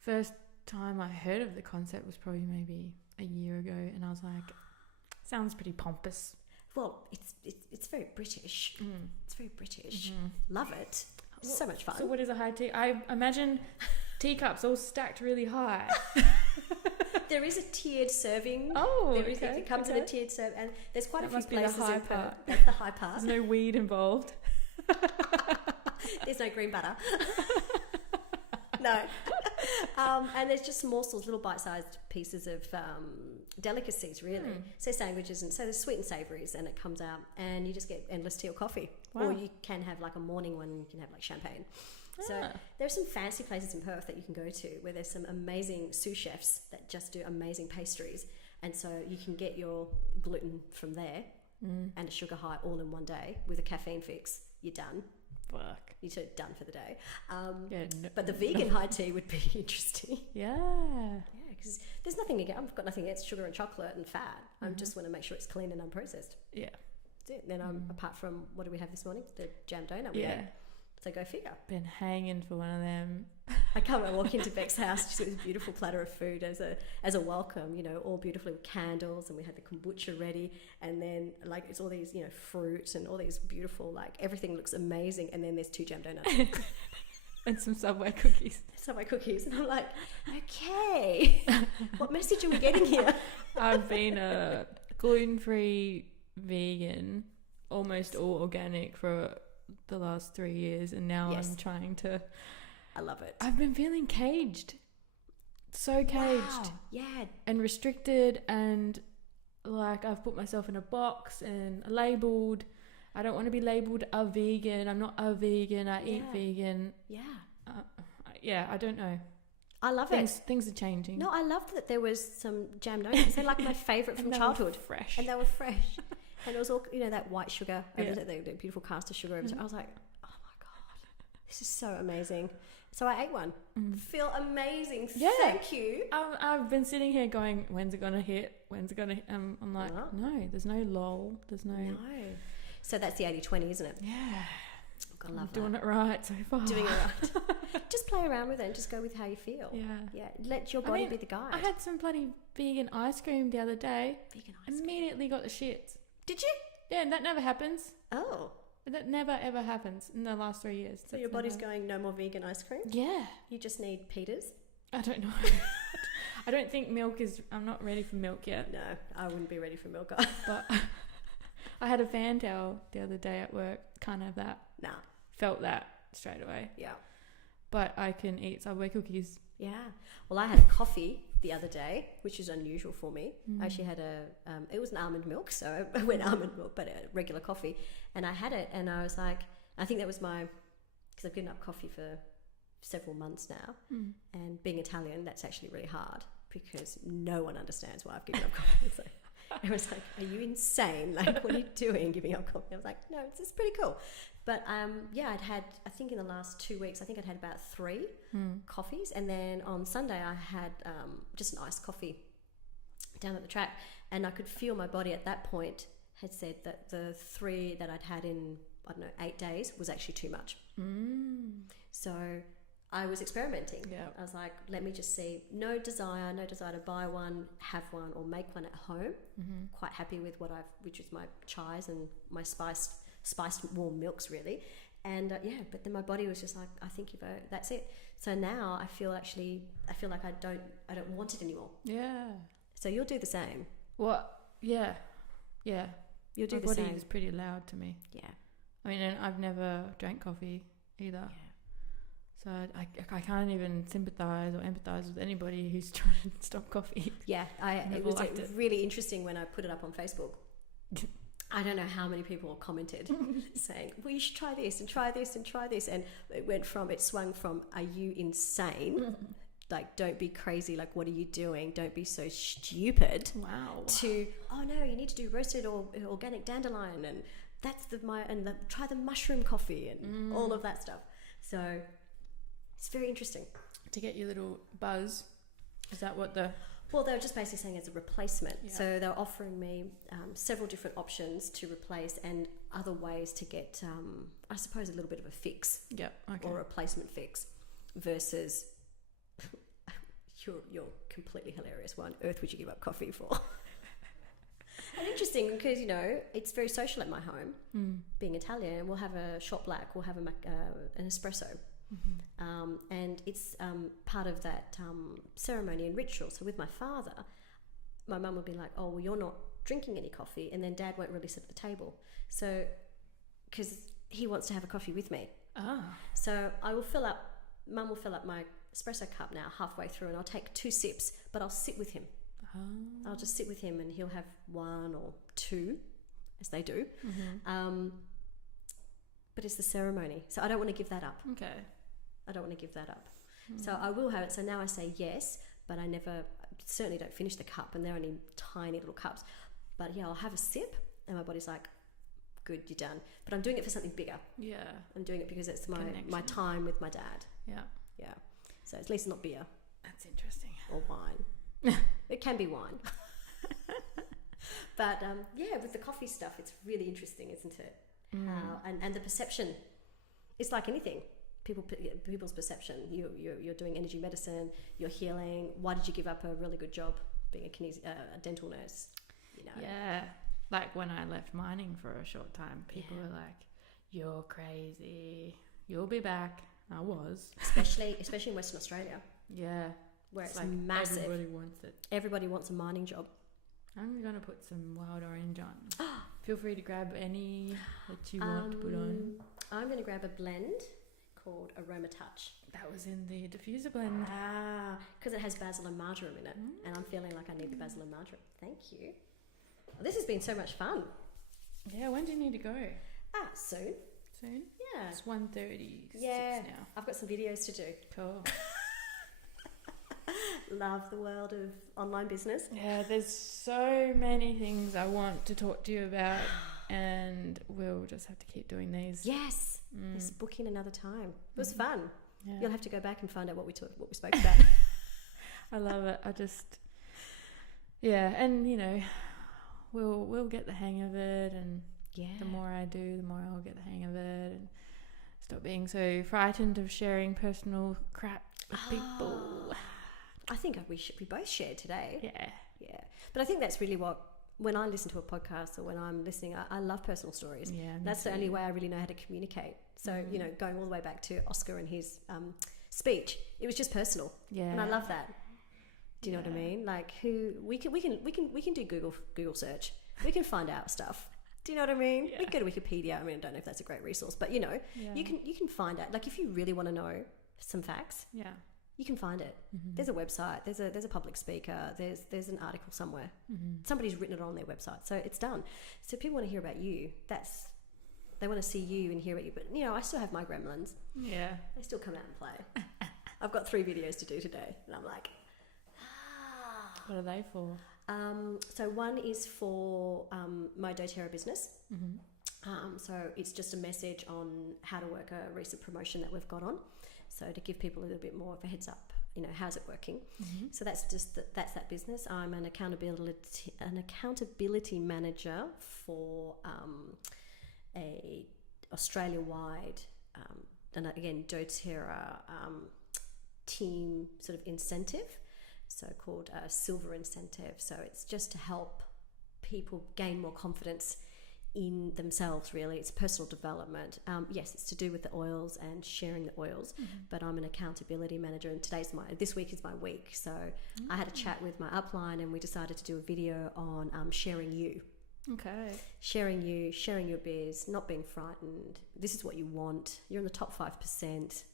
First time I heard of the concept was probably maybe a year ago, and I was like, sounds pretty pompous. Well, it's very British. It's very British. Love it. So much fun. So what is a high tea? I imagine teacups all stacked really high. There is a tiered serving. Oh, there is, okay. It comes in a tiered serve, and there's quite a few places the high in part. Perth. That's the high part. There's no weed involved. There's no green butter. No. And there's just morsels, little bite-sized pieces of delicacies, really. So sandwiches, and so there's sweet and savouries, and it comes out, and you just get endless tea or coffee. Wow. Or you can have like a morning one, you can have like champagne. So there's some fancy places in Perth that you can go to where there's some amazing sous chefs that just do amazing pastries, and so you can get your gluten from there and a sugar high all in one day with a caffeine fix. You're done. Fuck. You're sort of done for the day. But the vegan high tea would be interesting. Yeah. Yeah, because there's nothing against. I've got nothing against sugar and chocolate and fat. I just want to make sure it's clean and unprocessed. Yeah. That's it. Then apart from, what do we have this morning? The jam donut we had. So go figure. Been hanging for one of them. I come and walk into Beck's house, just with this beautiful platter of food as a welcome, all beautifully with candles, and we had the kombucha ready, and then like it's all these, fruit and all these beautiful, like everything looks amazing, and then there's 2 jam donuts. And some Subway cookies. Subway cookies. And I'm like, okay, what message are we getting here? I've been a gluten-free vegan, almost all organic for the last 3 years, and now I'm trying to... I love it. I've been feeling caged. So caged. Wow. Yeah. And restricted, and like I've put myself in a box and labelled. I don't want to be labelled a vegan. I'm not a vegan. I eat vegan. Yeah. I don't know. I love it. Things are changing. No, I loved that there was some jam donuts. They're like my favourite from childhood. Fresh. And they were fresh. And it was all, that white sugar, the beautiful caster sugar. I was like, oh my God, this is so amazing. So I ate one. Feel amazing. Yeah. Thank you. I've been sitting here going, when's it going to hit? When's it going to hit? I'm like, no, there's no lull. There's no... No. So that's the 80-20, isn't it? Yeah. I love that. Doing it right so far. Doing it right. Just play around with it and just go with how you feel. Yeah. Yeah. Let your body be the guide. I had some bloody vegan ice cream the other day. Vegan ice cream. Immediately got the shits. Did you? Yeah, and that never happens. Oh. That never ever happens in the last 3 years. So your body's going, no more vegan ice cream? Yeah. You just need Peters? I don't know. I don't think milk is... I'm not ready for milk yet. No, I wouldn't be ready for milk. But I had a fan towel the other day at work. Can't have that. Nah. Felt that straight away. Yeah. But I can eat Subway cookies. Yeah. Well, I had a coffee the other day, which is unusual for me. I actually had it was an almond milk, so I went almond milk, but a regular coffee. And I had it, and I was like, I think that was because I've given up coffee for several months now. And being Italian, that's actually really hard because no one understands why I've given up coffee. So I was like, are you insane? Like, what are you doing giving up coffee? I was like, no, it's pretty cool. But I'd had, I think in the last 2 weeks, I think I'd had about 3 coffees. And then on Sunday, I had just an iced coffee down at the track. And I could feel my body at that point had said that the 3 that I'd had in, 8 days was actually too much. So I was experimenting. Yeah. I was like, let me just see. No desire to buy one, have one, or make one at home. Quite happy with which was my chais and my spiced warm milks, really. And but then my body was just like, I think that's it. So now I feel like I don't want it anymore. Yeah. So you'll do the same. What? Yeah. You'll do the same. My body is pretty loud to me. Yeah. I mean, and I've never drank coffee either. Yeah. So I can't even sympathise or empathise with anybody who's trying to stop coffee. Yeah, it was really interesting when I put it up on Facebook. I don't know how many people commented saying, well, you should try this and try this and try this. And it swung from, are you insane, like, don't be crazy. Like, what are you doing? Don't be so stupid. Wow. To, oh no, you need to do roasted or organic dandelion, and try the mushroom coffee and all of that stuff. So it's very interesting. To get your little buzz. Is that what the... Well, they were just basically saying it's a replacement. Yeah. So they were offering me several different options to replace and other ways to get, I suppose, a little bit of a fix. Yeah, okay. Or a replacement fix versus you're completely hilarious. Why on earth would you give up coffee for? And interesting because, you know, it's very social at my home. Being Italian, we'll have a shot black, we'll have an espresso. And it's part of that ceremony and ritual. So with my father, my mum would be like, oh, well, you're not drinking any coffee, and then Dad won't really sit at the table. So, because he wants to have a coffee with me. So Mum will fill up my espresso cup now halfway through, and I'll take 2 sips, but I'll sit with him. I'll just sit with him, and he'll have 1 or 2, as they do. But it's the ceremony, so I don't want to give that up. Okay. I don't want to give that up. So I will have it. So now I say yes, but I certainly don't finish the cup, and they're only tiny little cups. But yeah, I'll have a sip, and my body's like, good, you're done. But I'm doing it for something bigger. Yeah. I'm doing it because it's my time with my dad. Yeah. Yeah. So at least not beer. That's interesting. Or wine. It can be wine. But yeah, with the coffee stuff, it's really interesting, isn't it? How, and the perception, it's like anything. People's perception. You're doing energy medicine. You're healing. Why did you give up a really good job being a dental nurse? You know. Yeah. Like when I left mining for a short time, people were like, "You're crazy. You'll be back." I was. Especially in Western Australia. Yeah. Where it's like massive. Everybody wants it. Everybody wants a mining job. I'm going to put some wild orange on. Feel free to grab any that you want to put on. I'm going to grab a blend called Aroma Touch. That was in the diffuser blend. Because it has basil and marjoram in it. And I'm feeling like I need the basil and marjoram. Thank you. Well, this has been so much fun. Yeah, when do you need to go? Soon. Soon? Yeah. It's 1:36 now. now. I've got some videos to do. Cool. Love the world of online business. Yeah, there's so many things I want to talk to you about, and we'll just have to keep doing these. Yes. Let's book in another time. It was fun. Yeah. You'll have to go back and find out what we spoke about. I love it. And you know, we'll get the hang of it, and the more I do, the more I'll get the hang of it, and stop being so frightened of sharing personal crap with people. I think we both shared today. Yeah. But I think that's really when I listen to a podcast or when I'm listening, I love personal stories. Yeah, that's the only way I really know how to communicate. So, you know, going all the way back to Oscar and his speech, it was just personal. Yeah. And I love that. Do you know what I mean? Like we can do Google search. We can find out stuff. Do you know what I mean? Yeah. We can go to Wikipedia. I mean, I don't know if that's a great resource, but you know, you can find out. Like if you really want to know some facts, you can find it. There's a website. There's a public speaker. There's an article somewhere. Somebody's written it on their website, so it's done. So if people want to hear about you, they want to see you and hear about you. But you know, I still have my gremlins. Yeah, they still come out and play. I've got 3 videos to do today, and I'm like, What are they for? So one is for my doTERRA business. So it's just a message on how to work a recent promotion that we've got on. So to give people a little bit more of a heads up, you know, how's it working? So that's just that's that business. I'm an accountability manager for a Australia-wide, and again doTERRA team sort of incentive. So called a silver incentive. So it's just to help people gain more confidence in themselves, really. It's personal development. Yes, it's to do with the oils and sharing the oils, but I'm an accountability manager, and this week is my week. So I had a chat with my upline, and we decided to do a video on sharing you. Okay. Sharing you, sharing your biz, not being frightened. This is what you want. You're in the top 5%.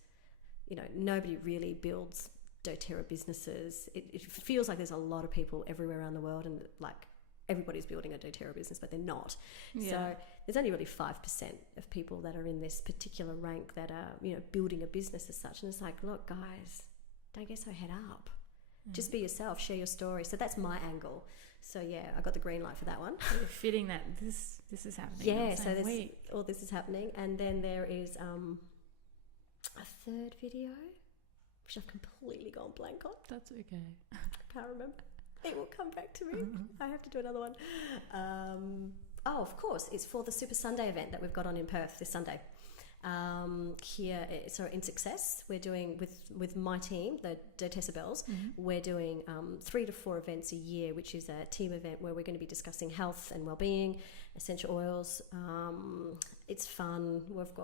You know, nobody really builds doTERRA businesses. It feels like there's a lot of people everywhere around the world, and like everybody's building a doTERRA business, but they're not. So there's only really 5% of people that are in this particular rank that are, you know, building a business as such. And it's like, look, guys, don't get so head up. Just be yourself, share your story. So that's my angle. So yeah, I got the green light for that one. You're fitting that this is happening. Yeah, so there's all this is happening, and then there is a third video, which I've completely gone blank on. That's okay. I can't remember. It will come back to me. I have to do another one. Of course, it's for the Super Sunday event that we've got on in Perth this Sunday. Here, so in Success, we're doing with my team, the Tessa Bells, we're doing 3 to 4 events a year, which is a team event where we're going to be discussing health and well-being, essential oils. It's fun. We've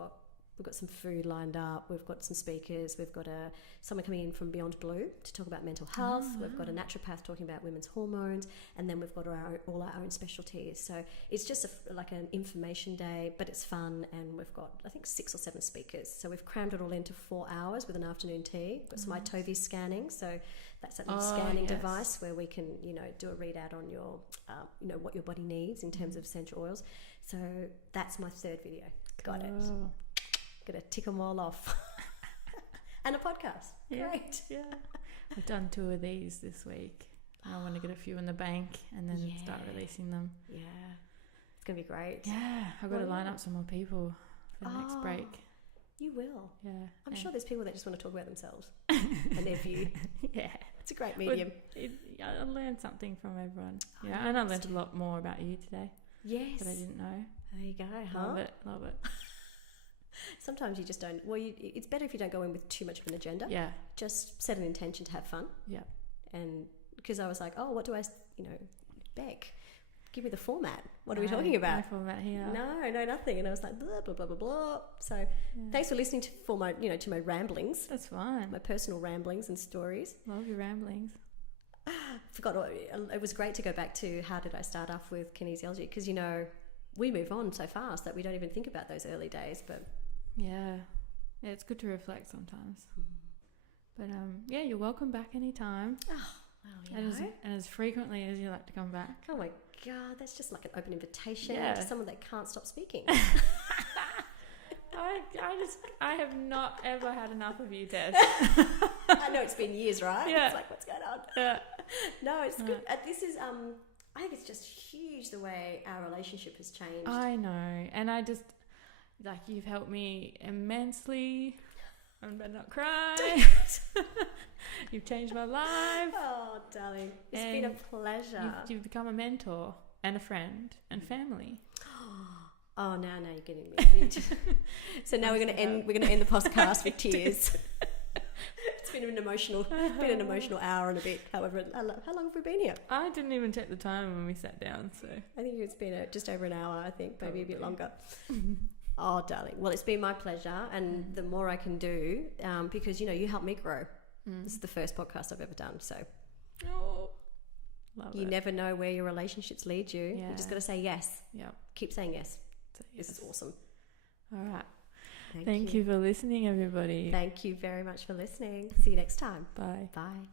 got some food lined up. We've got some speakers. We've got someone coming in from Beyond Blue to talk about mental health. We've got a naturopath talking about women's hormones, and then we've got all our own specialties. So it's just like an information day, but it's fun, and we've got, I think, 6 or 7 speakers. So we've crammed it all into 4 hours with an afternoon tea. We've got some Itovi scanning, so that's that little scanning device where we can, do a readout on your, what your body needs in terms of essential oils. So that's my third video. Got it. Gonna tick them all off. And a podcast. Yeah, great. Yeah, I've done 2 of these this week. I want to get a few in the bank and then start releasing them. Yeah, it's gonna be great. Yeah, I've got to line up some more people for the next break. You will. Yeah, I'm sure there's people that just want to talk about themselves and their view. Yeah, it's a great medium. I learned something from everyone. Yeah, and I learned a lot more about you today. Yes, that I didn't know. There you go. Huh? Love it. Sometimes you just don't. Well, it's better if you don't go in with too much of an agenda. Yeah. Just set an intention to have fun. Yeah. And because I was like, what do I, Beck, give me the format. What are we talking about? No format here. No, nothing. And I was like, blah, blah, blah, blah, blah. So thanks for listening to my ramblings. That's fine. My personal ramblings and stories. Love your ramblings. It was great to go back to how did I start off with kinesiology, because, we move on so fast that we don't even think about those early days, but... Yeah, it's good to reflect sometimes. But you're welcome back anytime. Oh, well, and as frequently as you like to come back. Oh my God, that's just like an open invitation to someone that can't stop speaking. I have not ever had enough of you, Tess. I know it's been years, right? Yeah. It's like, what's going on? Yeah. No, it's good. This is I think it's just huge the way our relationship has changed. I know, and I just. You've helped me immensely. I'm better not cry. You've changed my life. Oh, darling. It's been a pleasure. You've become a mentor and a friend and family. Oh, now you're getting me. So now we're gonna end the podcast with tears. It's been an emotional hour and a bit. However, how long have we been here? I didn't even check the time when we sat down, so I think it's been just over an hour. I think maybe a bit longer. Oh, darling. Well, it's been my pleasure, and the more I can do, because, you helped me grow. This is the first podcast I've ever done, so love you it. Never know where your relationships lead you. Yeah. You just got to say yes. Yeah. Keep saying yes. This is awesome. All right. Thank you for listening, everybody. Thank you very much for listening. See you next time. Bye. Bye.